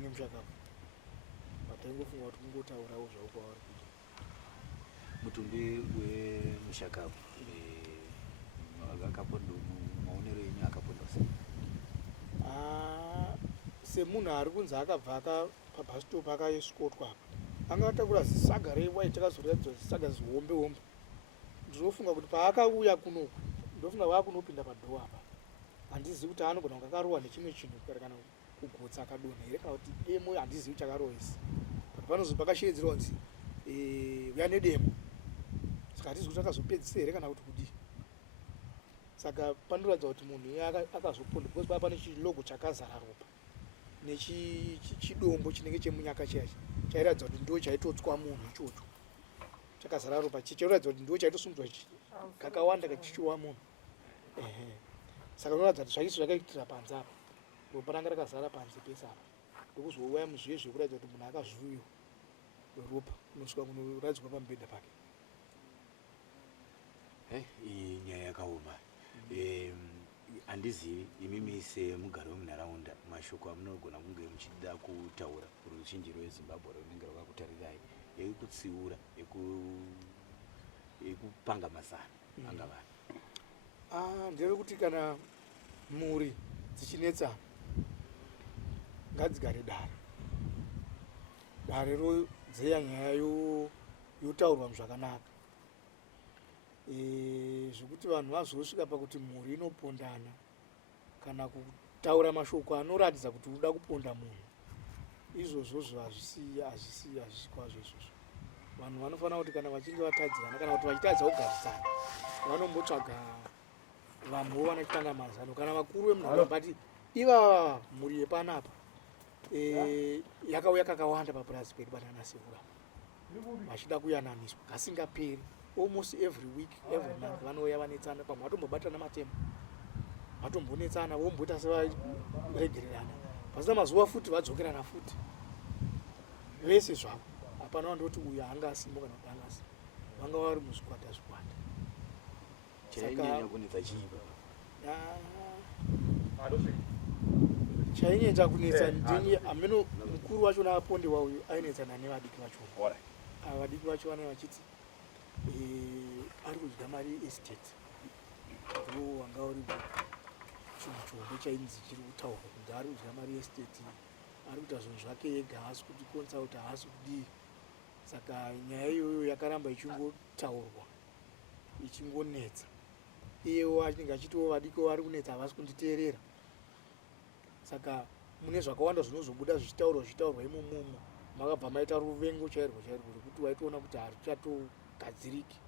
nemushakapu but aingofunga kuti kungotaurawo zvavo kwavari kuita. mutumbi wemushakapu akapondo maonero enyu akapondo sei? semunhu ari kunzi akabva pabhasitopu akaescotwa apa anga atakura zisaga rewai takazoratidzwa zisaga zihombe ndinofunga kuti paakauya kunoku ndofunga vakunopinda padhoo apa handizivi kuti anogona kunge akarohwa nechimwe chinhu kana kugotsa akadonha here kana kuti demo handizivi chakarohesa but panozi pakashedzerwa kunzi uya nedemo saka hatizi kuti akazopedzisa here kana kuti kudii. Saka panoratidza kuti munhu iye akazoponda because paa pane chilogo chakazara ropa nechidombo chinenge chemunyaka chacho chairatidza kuti ndo chaitotswa munhu ichocho chakazara ropa chichiratidza kuti ndo chaitosumudzwa kakawanda kachichiwa munhu. Saka unoratidza kuti zvaisu zvakaitira panze apa ropa ranga rakazara panze pese apa ndokuzouya muzviye zvekuratidza kuti munhu akazviwiwa ropa unosvika kunoradzikwa pamubhedha pake. Iyi nyaya yakaoma. Handizivi imimi semugari wemunharaunda mashoko amunogona kunge muchida kutaura kuruzhinji rweZimbabwe runenge rwakakutarirai ekutsiura ekupanga mazano anga vanhu. Ndeyekuti kana mhuri dzichinetsana ngadzigare dare rodzeya nyaya yotaurwa zvakanaka. Zvekuti vanhu vazosvika pakuti mhuri inopondana kana kutaura mashoko anoratidza kuti uda kuponda munhu izvozvo hazvisi kwazvo izvozvo. Vanhu vanofanira kuti kana vachinge vatadzirana kana kuti vachitadza kugarisana vanombotsvaga vanhuwo vanachitanga mazano kana vakuru vemunharaunda but iva mhuri yepanapa yakauya kakawanda papurazi pedu banana sekura vachida kuyananiswa kasingaperi almost every week every month vanouya vanetsana pamwe vatombobatana matemo vatombonetsana vomboita sevaregererana pasina mazuva futi vadzokerana futi vese zvavo hapana vandoti uyu hanga asimo kana kuti hanga asimo vanga vari muzvikwata chainyanya kunetsa chiiva chainyanya kunetsa ndini ameno mukuru wacho naapondewa uyu ainetsana nevadiki vacho vadiki vacho vanai vachiti ari kudya mari estate ndo wanga uri chinhu chihombe chainzi chiri kutaurwa kuti ari kudya mari estate ari kuita zvinhu zvake ega haasi kuti consult haasi kudii. Saka nyaya iyoyo yakaramba ichingotaurwa ichingonetsa iyewo achinenge achitiwo vadiko vari kunetsa havasi kunditeerera. Saka mune zvakawanda zvinozobuda zvichitaurwa imomomo makabva maita ruvengo chairwo rekuti waitoona kuti haruchatogadziriki.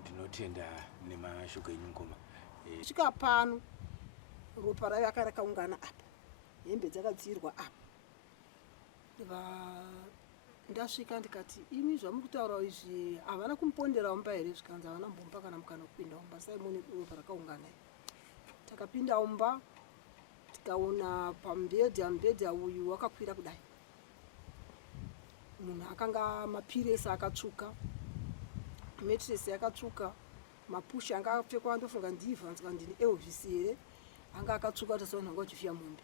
Ndinotenda nemashoko enyu mukoma. Svika pano ropa raiva rakaungana apa hembe dzakadziirwa apa ndasvika ndikati imi zvamuri kutaura izvi havana kumupondera umba here zvikanzi havana mbomba kana mukana kupinda umba sai mune ropa rakaungana. Takapinda umba tikaona pamubhedha uyu wakakwira kudai munhu akanga mapiresi akatsvuka metresi yakatsvuka mapusha anga akapfekwa ndofunga ndivha ndika ndini Elvis here anga akatsvuka tasaona ngo chifia mombe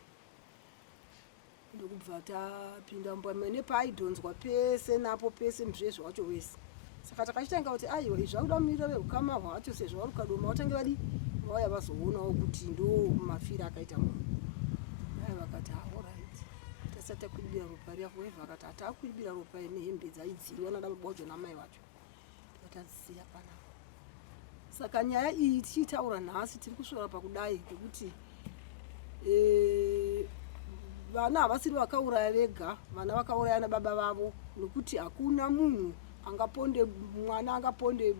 ndokubva tapinda mba nepaidonzwa pese napo pese muzvezvo wacho wese. Saka takachitanga kuti aiwa izvakuda mumiro vehukama hwacho sezvo vari kukadoma vatange vadi vauya vazoonawo kuti ndo mafira akaita munhu ai vakati alright tasati takwiribira ropa riya forever akati hatakwiribira ropa nehembe dzaidziriwa nada baba wacho namai vacho tadzisiya panapa. Saka nyaya iyi tichitaura nhasi tiri kusvika pakudai kwekuti vana havasiri vakauraya vega vana vakauraya nababa vavo nokuti hakuna munhu angaponde mwana angaponde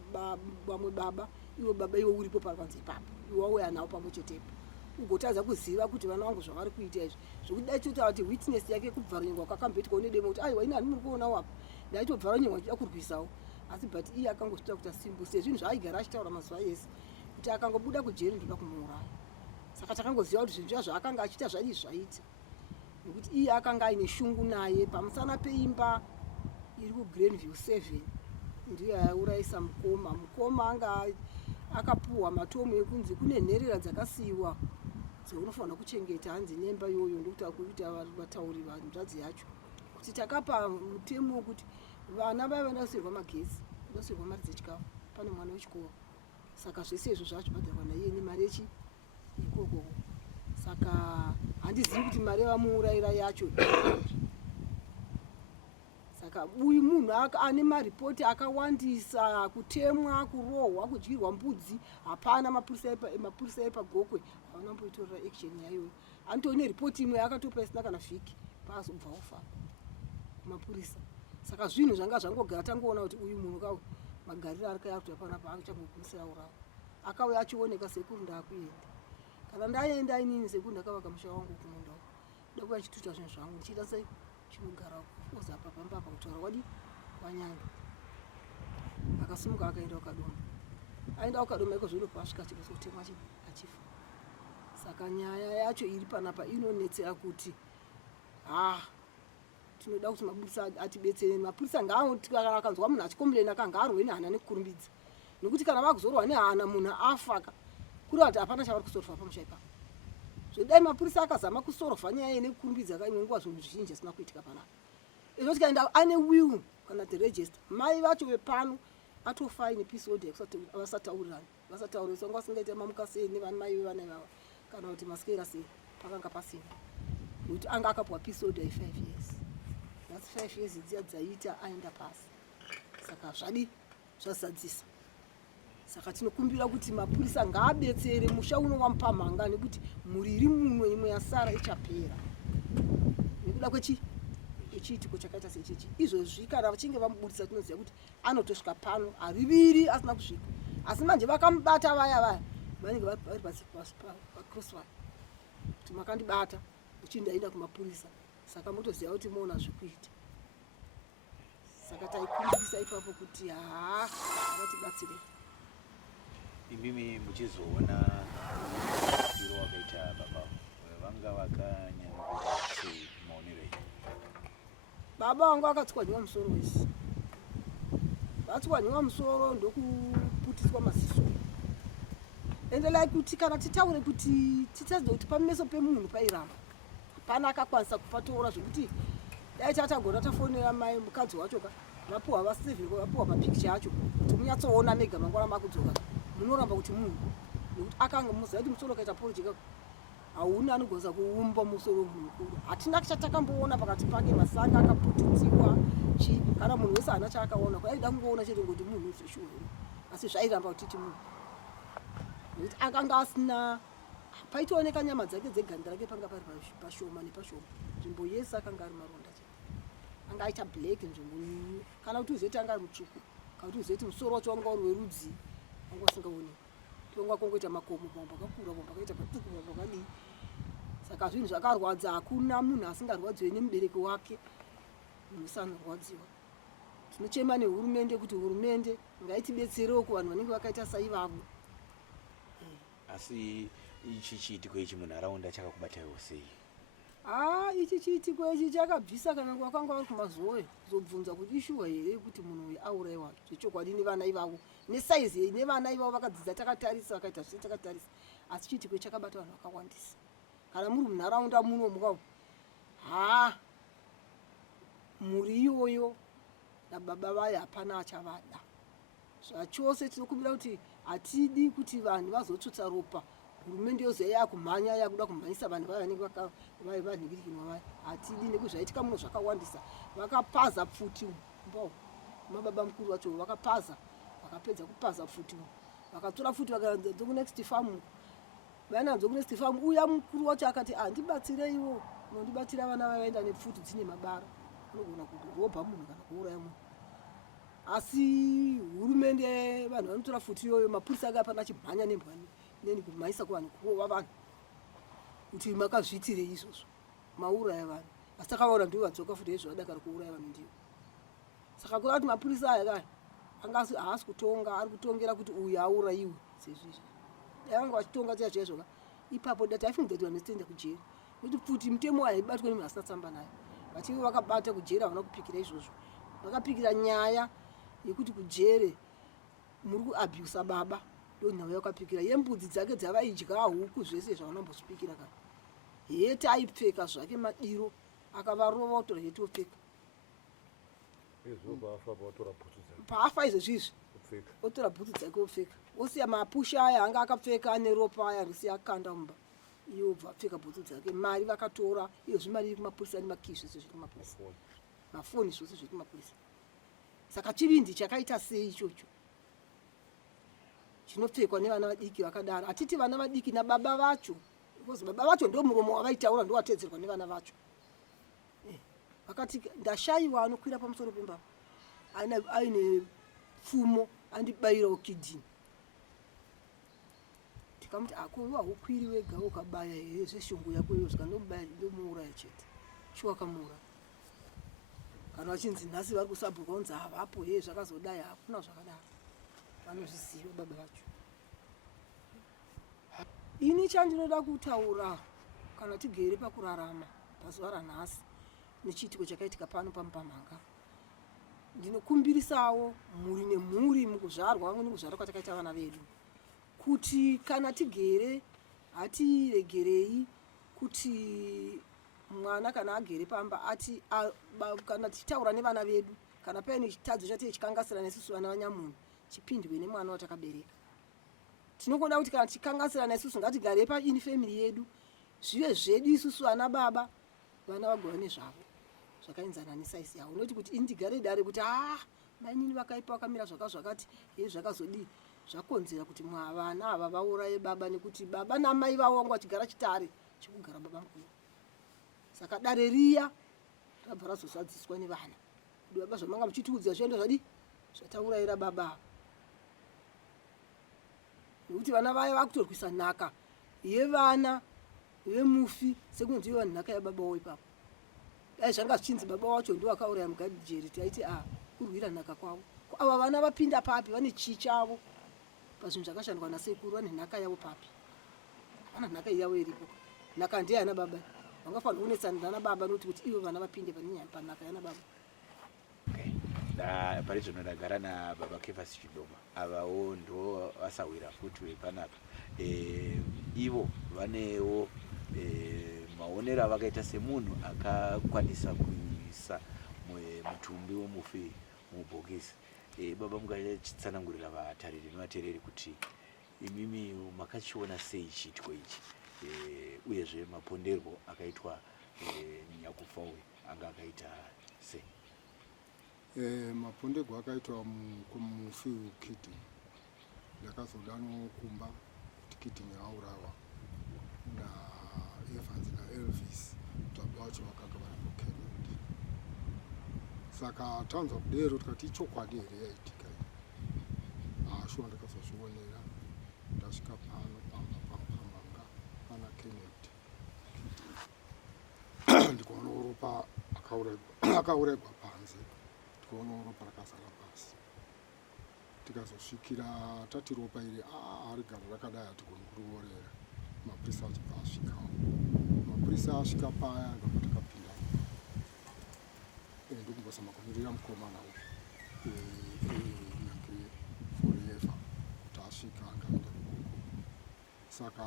vamwe baba iwe baba iwe uripo papanze ipapo iwauya nawo pamwe chetepo ugotadza kuziva kuti vana vangu zvavari kuita izvi zvokudai totaura kuti witness yake kubvara nyengwa kakambetwa unedemo kuti aiwa ini hani muri kuonawo apa ndaitobvara nyengwa ndichida kurwisawo asi but iye akangosvita kuti asimbo sezvinhu zvaaigara achitaura mazuva ese kuti akangobuda kujeri ndoda kumuuraya. saka takangoziva kuti zvinhu zvaakanga achiita zvadii zvaita, nekuti iye akanga aine shungu naye pamusana peimba iri kuGrenview 7 ndiyo yaurayisa mukoma anga akapuhwa matomu ekunzi kune nherera dzakasiyiwa dzaunofanira kuchengeta hanzi nemba iyoyo, ndokuti akuita vatauri vanzvadzi yacho kuti takapa mutemo wekuti vana vaiva ndasirwa magetsi, ndasirwa mari dzechikafu, pane mwana wechikoro, saka zvese izvo zvachibhadharwa naiye nemari yechi ikoko. Saka handizivi kuti mari yavamuurayira yacho. Saka uyu munhu ane maripoti akawandisa, kutemwa, kurohwa, kudyirwa mbudzi, hapana mapurisa epagokwe havana kumboitorera action yayo. Antori neripoti imwe yakatopa isina kana vhiki paazobva ofa mapurisa. Saka zvinhu zvanga zvangogara tangoona kuti uyu munhu kauyu magariro ari kayakuita panapa achangogumisira uravo. Akauya achioneka sekuru ndaakuenda. Kana ndaenda inini sekuru ndakavaka musha wangu kumunda uko, ndakuya chituta zvinhu zvangu ndichiita sei chinogara oza pamba apa kutaura wadi wanyanga. Akasimuka akaenda ukadoma. Aenda ukadoma iko zvino pasvika chikosi kutemwa achifa. Saka nyaya yacho iri panapa inonetsera kuti tinoda kuti mapurisa atibetsere. Mapurisa ngaauti kana akanzwa munhu achikomplaina akangaarwe nehana nekukurumbidza, nekuti kana vakuzorwa nehana munhu afa kureva kuti hapana chavari kusorova pamusha ipapo. Zvodai mapurisa akazama kusorova nyaya nekukurumbidza kaimwe nguva zvinhu zvizhinji zvisina kuitika panapa. Izvo tikaenda ane will kana the register, mai vacho vepano atofa ine peace order vasataurirani, vasataurirani vasingaita mamuka sei nevamai vevana ivava kana kuti masikera sei, pakanga pasina, nekuti anga akapuwa peace order 5 years. That's 5 years dziya dzaita aenda pasi. Saka zvadi zvazadzisa. Saka tinokumbira kuti mapurisa ngaabetsere musha uno wamupamhanga, nekuti muriri mumwe imwe yasara ichapera nekuda kwechiitiko chakaita sechichi. Izvozvi kana vachinge vamubudisa tinoziva kuti anotosvika pano hariviri asina kusvika, asi manje vakamubata vaya vanenge vari pacrosswire kuti makandibata uchindaenda kumapurisa, saka motoziva kuti moona zvekuita. Saka taikumbirisa ipapo kuti vatibatsire. Imimi muchizoona iro wakaita baba vanga vakanyanya sei maonerei? Baba wangu akatswanyiwa musoro wese, vatswanyiwa musoro ndokuputiswa maziso. Endelai kuti kana titaure kuti titaridze kuti pameso pemunhu pairamba, hapana akakwanisa kupatora zvokuti dai tatagona tafonera mai mukadzi wacho vapuhwa vaSteven vapuhwa mapikicha acho kuti munyatsoona mega mangwana makudzoka munoramba kuti munhu, nekuti akanga muziva kuti musoro kaita porojeka hauna anogona kuumba musoro munhu mukuru. Hatina chatakamboona pakati pake masanga akaputitsiwa kana munhu wese haana chaakaona, kwaida kungoona chete ngoti munhu zveshuru, asi zvairamba kutiti munhu, nekuti akanga asina paitooneka nyama dzake dzeganda rake panga pari pashoma nepashoma, nzvimbo yese akanga ari maronda chete, anga aita black nzvimbo nyinyi, kana kuti uzoiti anga ari mutsvuku, kana kuti uzoiti musoro wacho wanga uri werudzi wanga usingaoneki, tonga kongoita makomo pamwe pakakura pamwe pakaita patuku pamwe pakadii. Saka zvinhu zvakarwadza, hakuna munhu asingarwadziwe nemubereki wake, munhu sanorwadziwa. Tinochema nehurumende kuti hurumende ngaitibetserewo kuvanhu vanenge vakaita saivavo. Asi ichi chiitiko ichi munharaunda chakakubatawo sei? Ichi chiitiko ichi chakabvisa kana kwakanga vari kumazoe zobvunza kuti ishuwa here kuti munhu uyu aurayiwa zvechokwadi nevana ivavo, nesaizi nevana ivavo vakadzidza takatarisa vakaita zvese takatarisa, asi chiitiko chakabata vanhu vakawandisa. Kana muri munharaunda muno mukavo muri iyoyo nababa vayo hapana achavada. Zvachose tinokumbira kuti hatidi kuti vanhu vazotsutsa ropa, hurumende yozo yakumhanya yakuda kumhanyisa vanhu vaya vanenge vanhingirikinwa vaya, hatidi nekuti zvaitika muno zvakawandisa. Vakapaza pfuti mababa mukuru vacho vakapaza, vakapedza kupaza pfuti vakatora futi vakaanza kunext farm, vainanzo kunext farm, uya mukuru wacho akati ndibatsireiwo, unondibatsira vana vaenda nepfuti dzine mabara, unogona kudhorobha munhu kana kuuraya munhu. Asi hurumende vanhu vanotora futi iyoyo, mapurisa anga apana chimhanya nemhani neni kumhanyisa kuvanhu kurova vanhu kuti makazviitirei izvozvo, mauraya vanhu. Asi takavaona ndivo vadzoka futi izvo vadakara kuuraya vanhu ndivo. Saka kuda kuti mapurisa aya kaya anga haasi kutonga, ari kutongera kuti uyu aurayiwe sezvizvi. Dai vanga vachitonga chaizvo ipapo dati aifunga kuti vanotoenda kujeri nokuti futi mutemo haibatwe nemunhu asina tsamba nayo but ivo vakabata kujeri havana kupikira izvozvo vakapikira nyaya yekuti kujere muri kuabhusa baba ndonhau yakapikira yembudzi dzake dzavaidya huku zvese zvavanambozvipikira kana heti aipfeka zvake madiro akavarova kutora heti opfeka paafa izvezvizvi otora bhutsu dzake opfeka osiya mapusha aya anga akapfeka ane ropa aya risiya akanda mumba iyo obva apfeka bhutsu dzake mari vakatora iyozvi mari iri kumapurisa nemaki zvese zviri kumapurisa mafoni zvose zviri kumapurisa saka chivindi chakaita sei ichocho chinopfekwa nevana vadiki vakadaro hatiti vana vadiki nababa vacho because baba vacho ndo muromo wavaitaura ndo watedzerwa nevana vacho vakati ndashayiwa anokwira pamusoro pembaba aine pfumo andibayirawo kidini tikamuti akuwa hukwiri wega ukabaya zveshungu yako iyo saka ndomuuraya chete chiwakamuura kana vachinzi nhasi vari kusabhuka kunzi havapo zvakazodai hakuna zvakadaro vanozviziva baba vacho ini chandinoda kutaura kana tigere pakurarama pazuva ranhasi nechiitiko chakaitika pano pamupamhanga ndinokumbirisawo mhuri nemhuri mukuzvarwa vamwe nekuzvarwa kwatakaita vana vedu kuti kana tigere hatiregerei kuti mwana kana agere pamba ati kana tichitaura nevana vedu kana paine chitadzo chatei chikangasira nesusu vana vanyamunhu chipindwe nemwana watakabereka tinokoda kuti kana tichikangasirana isusu ngatigarei paini femiri yedu zvive zvedu isusu vana baba vana vagova nezvavo zvakaenzana nesaisi yavo noti kuti ini ndigare dare kuti mainini vakaipa vakamira zvakati zvakazodii zvakonzera kuti vana ava vauraye baba nekuti baba namai vavo vangu vachigara chitare chekugara baba mukuru saka dare riya rabva razozadziswa nevana kuti baba zvamanga muchitiudza zviendo zvadi zvataurayira baba nekuti vana vaya vakutorwisa nhaka yevana vemufi sekunzi iva nhaka yababa wavo ipapo dai zvanga zvichinzi baba wacho ndo akauraya mugadhijeri taiti kurwira nhaka kwavo ava vana vapinda papi vane chii chavo pazvinhu zvakashandwa nasekuru vane nhaka yavo papi vana nhaka yavo iripo nhaka ndeyana baba vangafanira kunetsana nana baba nokuti kuti ivo vana vapinde panhaka yana baba pari zvino ndagara nababa Kefasi Chidoma avawo ndo vasawira futi wepanapa ivo vanewo maonero avakaita semunhu akakwanisa kuisa mutumbi womufi mubhokisi baba mungachitsanangurira vatariri nevateereri kuti imimi makachiona sei chiitiko ichi uyezve maponderwo akaitwa nyakufa uyu anga akaita sei maponderwo akaitwa kumufi Kidney ndakazoda nokumba kuti Kidney aurawa naEvans naElvis baba vacho vakagara kuKennedy saka tanzwa kudero tikati ichokwadi here yaitika shuwa ndakazozvionera ndasvika pano pamupamhanga pana Kennedy ndikaona ropa akaurayirwa panze tikaona ropa rakazara pasi tikazosvikira tati ropa iri arigara rakadai hatigoni kuriorera mapurisa achibva asvikawo mapurisa asvika paya ndobva takapinda ndokumbozama kumirira mukomana nyange forever kuti asvika angaenda ikoko saka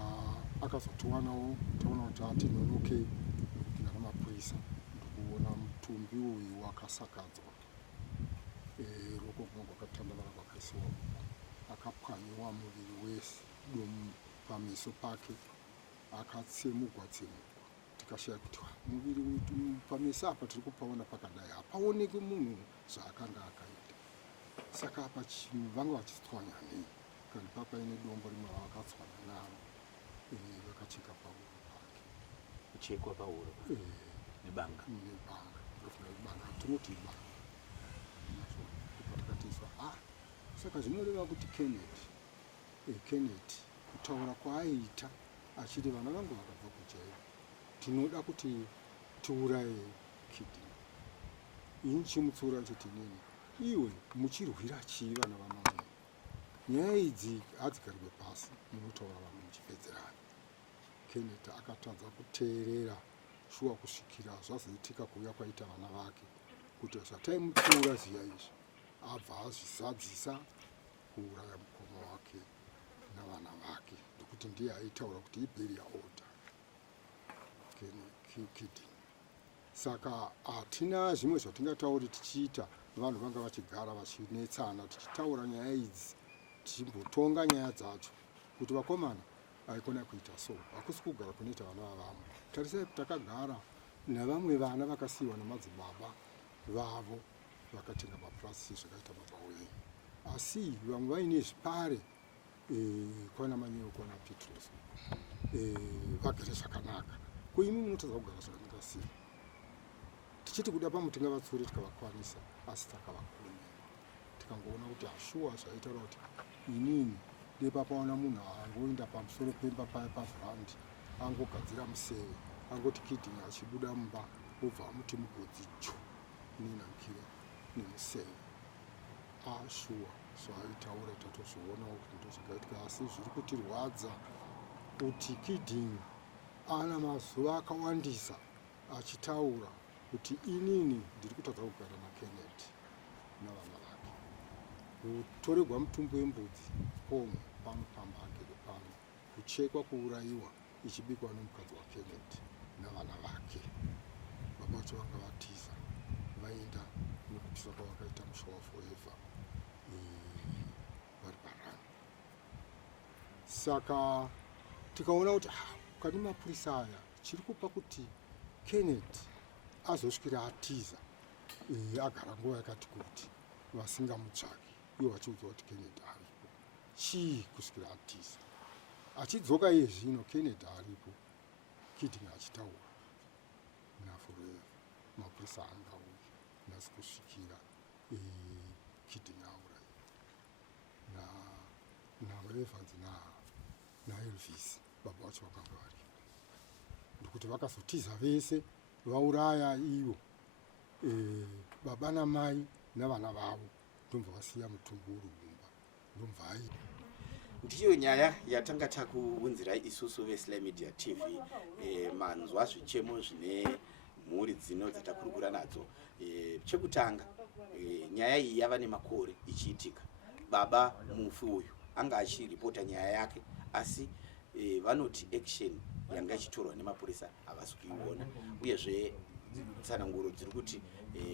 akazotiwanawo taona kuti atinonokei nokupinda namapurisa ndokuona mutumbi uyu wakasakadzwa ruoko kumwe rwakatandavara rwakaisiwa akapwanyiwa muviri wese pameso pake akatsemugwa tikashaya kuti muviri pameso apa tiri kupaona pakadai hapaoneki munhu zvaakanga akaita saka apa vanga vachitswanya nei kandi papaine dombo rimwe ravakatswanya naro vakacheka pahuro pake kuchekwa pahuro nebanga ibanga tinoti ibanga takatiswa saka zvinoreva kuti Kennedy kutaura kwaaiita achiti vana vangu vakabva kujaira tinoda kuti tiuraye Kidney ini chimutsiura chiti nini iwe muchirwira chii vana vamamwe nyaya idzi hadzigarwe pasi munotaura vanhu muchipedzerana Kenneth akatadza kuteerera shuwa kusvikira zvazoitika kuuya kwaita vana vake kuti zvataimupfuura ziya izvi abva azvizadzisa kuuraya mukoma wake navana vake nekuti ndiye aitaura kuti iburial order Kidney. Saka hatina zvimwe zvatingatauri tichiita vanhu vanga vachigara vachinetsana tichitaura nyaya idzi tichimbotonga nyaya dzacho kuti vakomana aikona kuita so hakusi kugara kunoita vana vavamwe. Tarisai kuti takagara navamwe vana vakasiyiwa namadzibaba vavo vakatenga mapurasi zvakaita baba wenyu, asi vamwe vaine zvipare kwana Manyeru kwana Petros vagere zvakanaka. Kuimi munotadza kugara zvakanaka sei? Tichiti kuda pamutenga vatsure tikavakwanisa asi takavakunya tikangoona kuti hashuwa zvaitaura kuti inini depapaona munhu angoenda pamusoro pemba paya pavhurandi angogadzira museve angoti Kidney achibuda mumba obva amuti mugodzi cho ninamkire nemuseve ashuwa zvaitaura tatozvionawo kuti ndozvakaitika, asi zviri kutirwadza kuti Kidney ana mazuva akawandisa achitaura kuti inini ndiri kutadza kugara naKenneth navana vake. Kutoregwa mutumbu wembudzi pomwe pano pamba agere pano, kuchekwa kuurayiwa ichibikwa nomukadzi waKenneth navana vake. Baba vacho vanga vatiza vaenda nokutiza kwavakaita musha waForever vari parani. Saka tikaona kuti kani mapurisa aya chiri kupa kuti Kenneth azosvikira atiza agara nguva yakati kuti vasingamutsvaki ivo vachiudzwa kuti Kenneth aripo. Chii kusvikira atiza? Achidzoka iye zvino Kenneth aripo, Kidney achitaura naForever, mapurisa angauya nhasi kusvikira Kidney aurayiwa naEvans naElvis baba vacho vakanga varipo. Ndokuti vakazotiza vese vauraya ivo baba namai navana vavo ndomva vasiya mutumbu urugumba ndomva ai. Ndiyo nyaya yatanga takuunzirai isusu veSly Media TV. Manzwa zvichemo zvine mhuri dzino dzatakurukura nadzo. Chekutanga nyaya iyi yava nemakore ichiitika. Baba mufi uyu anga achiripota nyaya yake asi vanoti action yanga ichitorwa nemapurisa havasi kuiona, uyezve tsananguro dziri kuti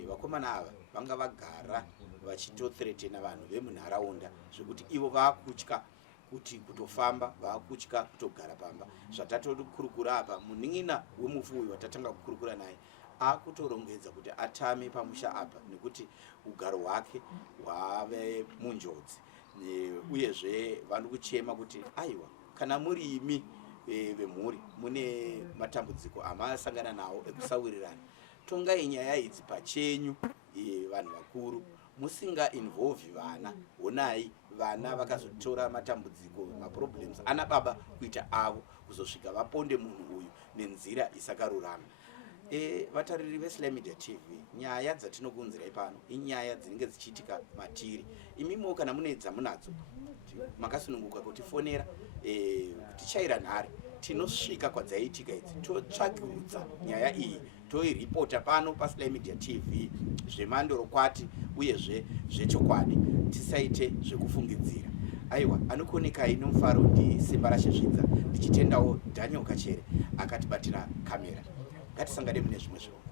vakomana ava vanga vagara vachitothreatena vanhu vemunharaunda zvekuti ivo vaakutya kuti kutofamba, vaakutya kutogara pamba. Zvatatokurukura apa munin'ina wemufi uyu watatanga kukurukura naye akutorongedza kuti atame pamusha apa nekuti ugaro hwake hwave munjodzi. Uyezve vari kuchema kuti aiwa kana muri imi vemhuri mune matambudziko amasangana nawo ekusawirirana, tongai nyaya idzi pachenyu vanhu vakuru musinga involve vana. Honai vana vakazotora matambudziko maproblems ana baba kuita avo kuzosvika vaponde munhu uyu nenzira isakarurama. Vatariri veSly Media TV, nyaya dzatinokuunzirai pano inyaya dzinenge dzichiitika matiri. Imimo kana mune dzamunadzo makasununguka kutifonera tichaira nhare, tinosvika kwadzaiitika idzi totsvagurudza nyaya iyi toiripota pano paSly Media TV zvemandorokwati uyezve zvechokwadi, tisaite zvekufungidzira. Aiwa, anokonekai nomufaro ndiSimba Rashezvidza, ndichitendawo Daniel Kachere akatibatira kamera. Ngatisangane mune zvimwe zviro.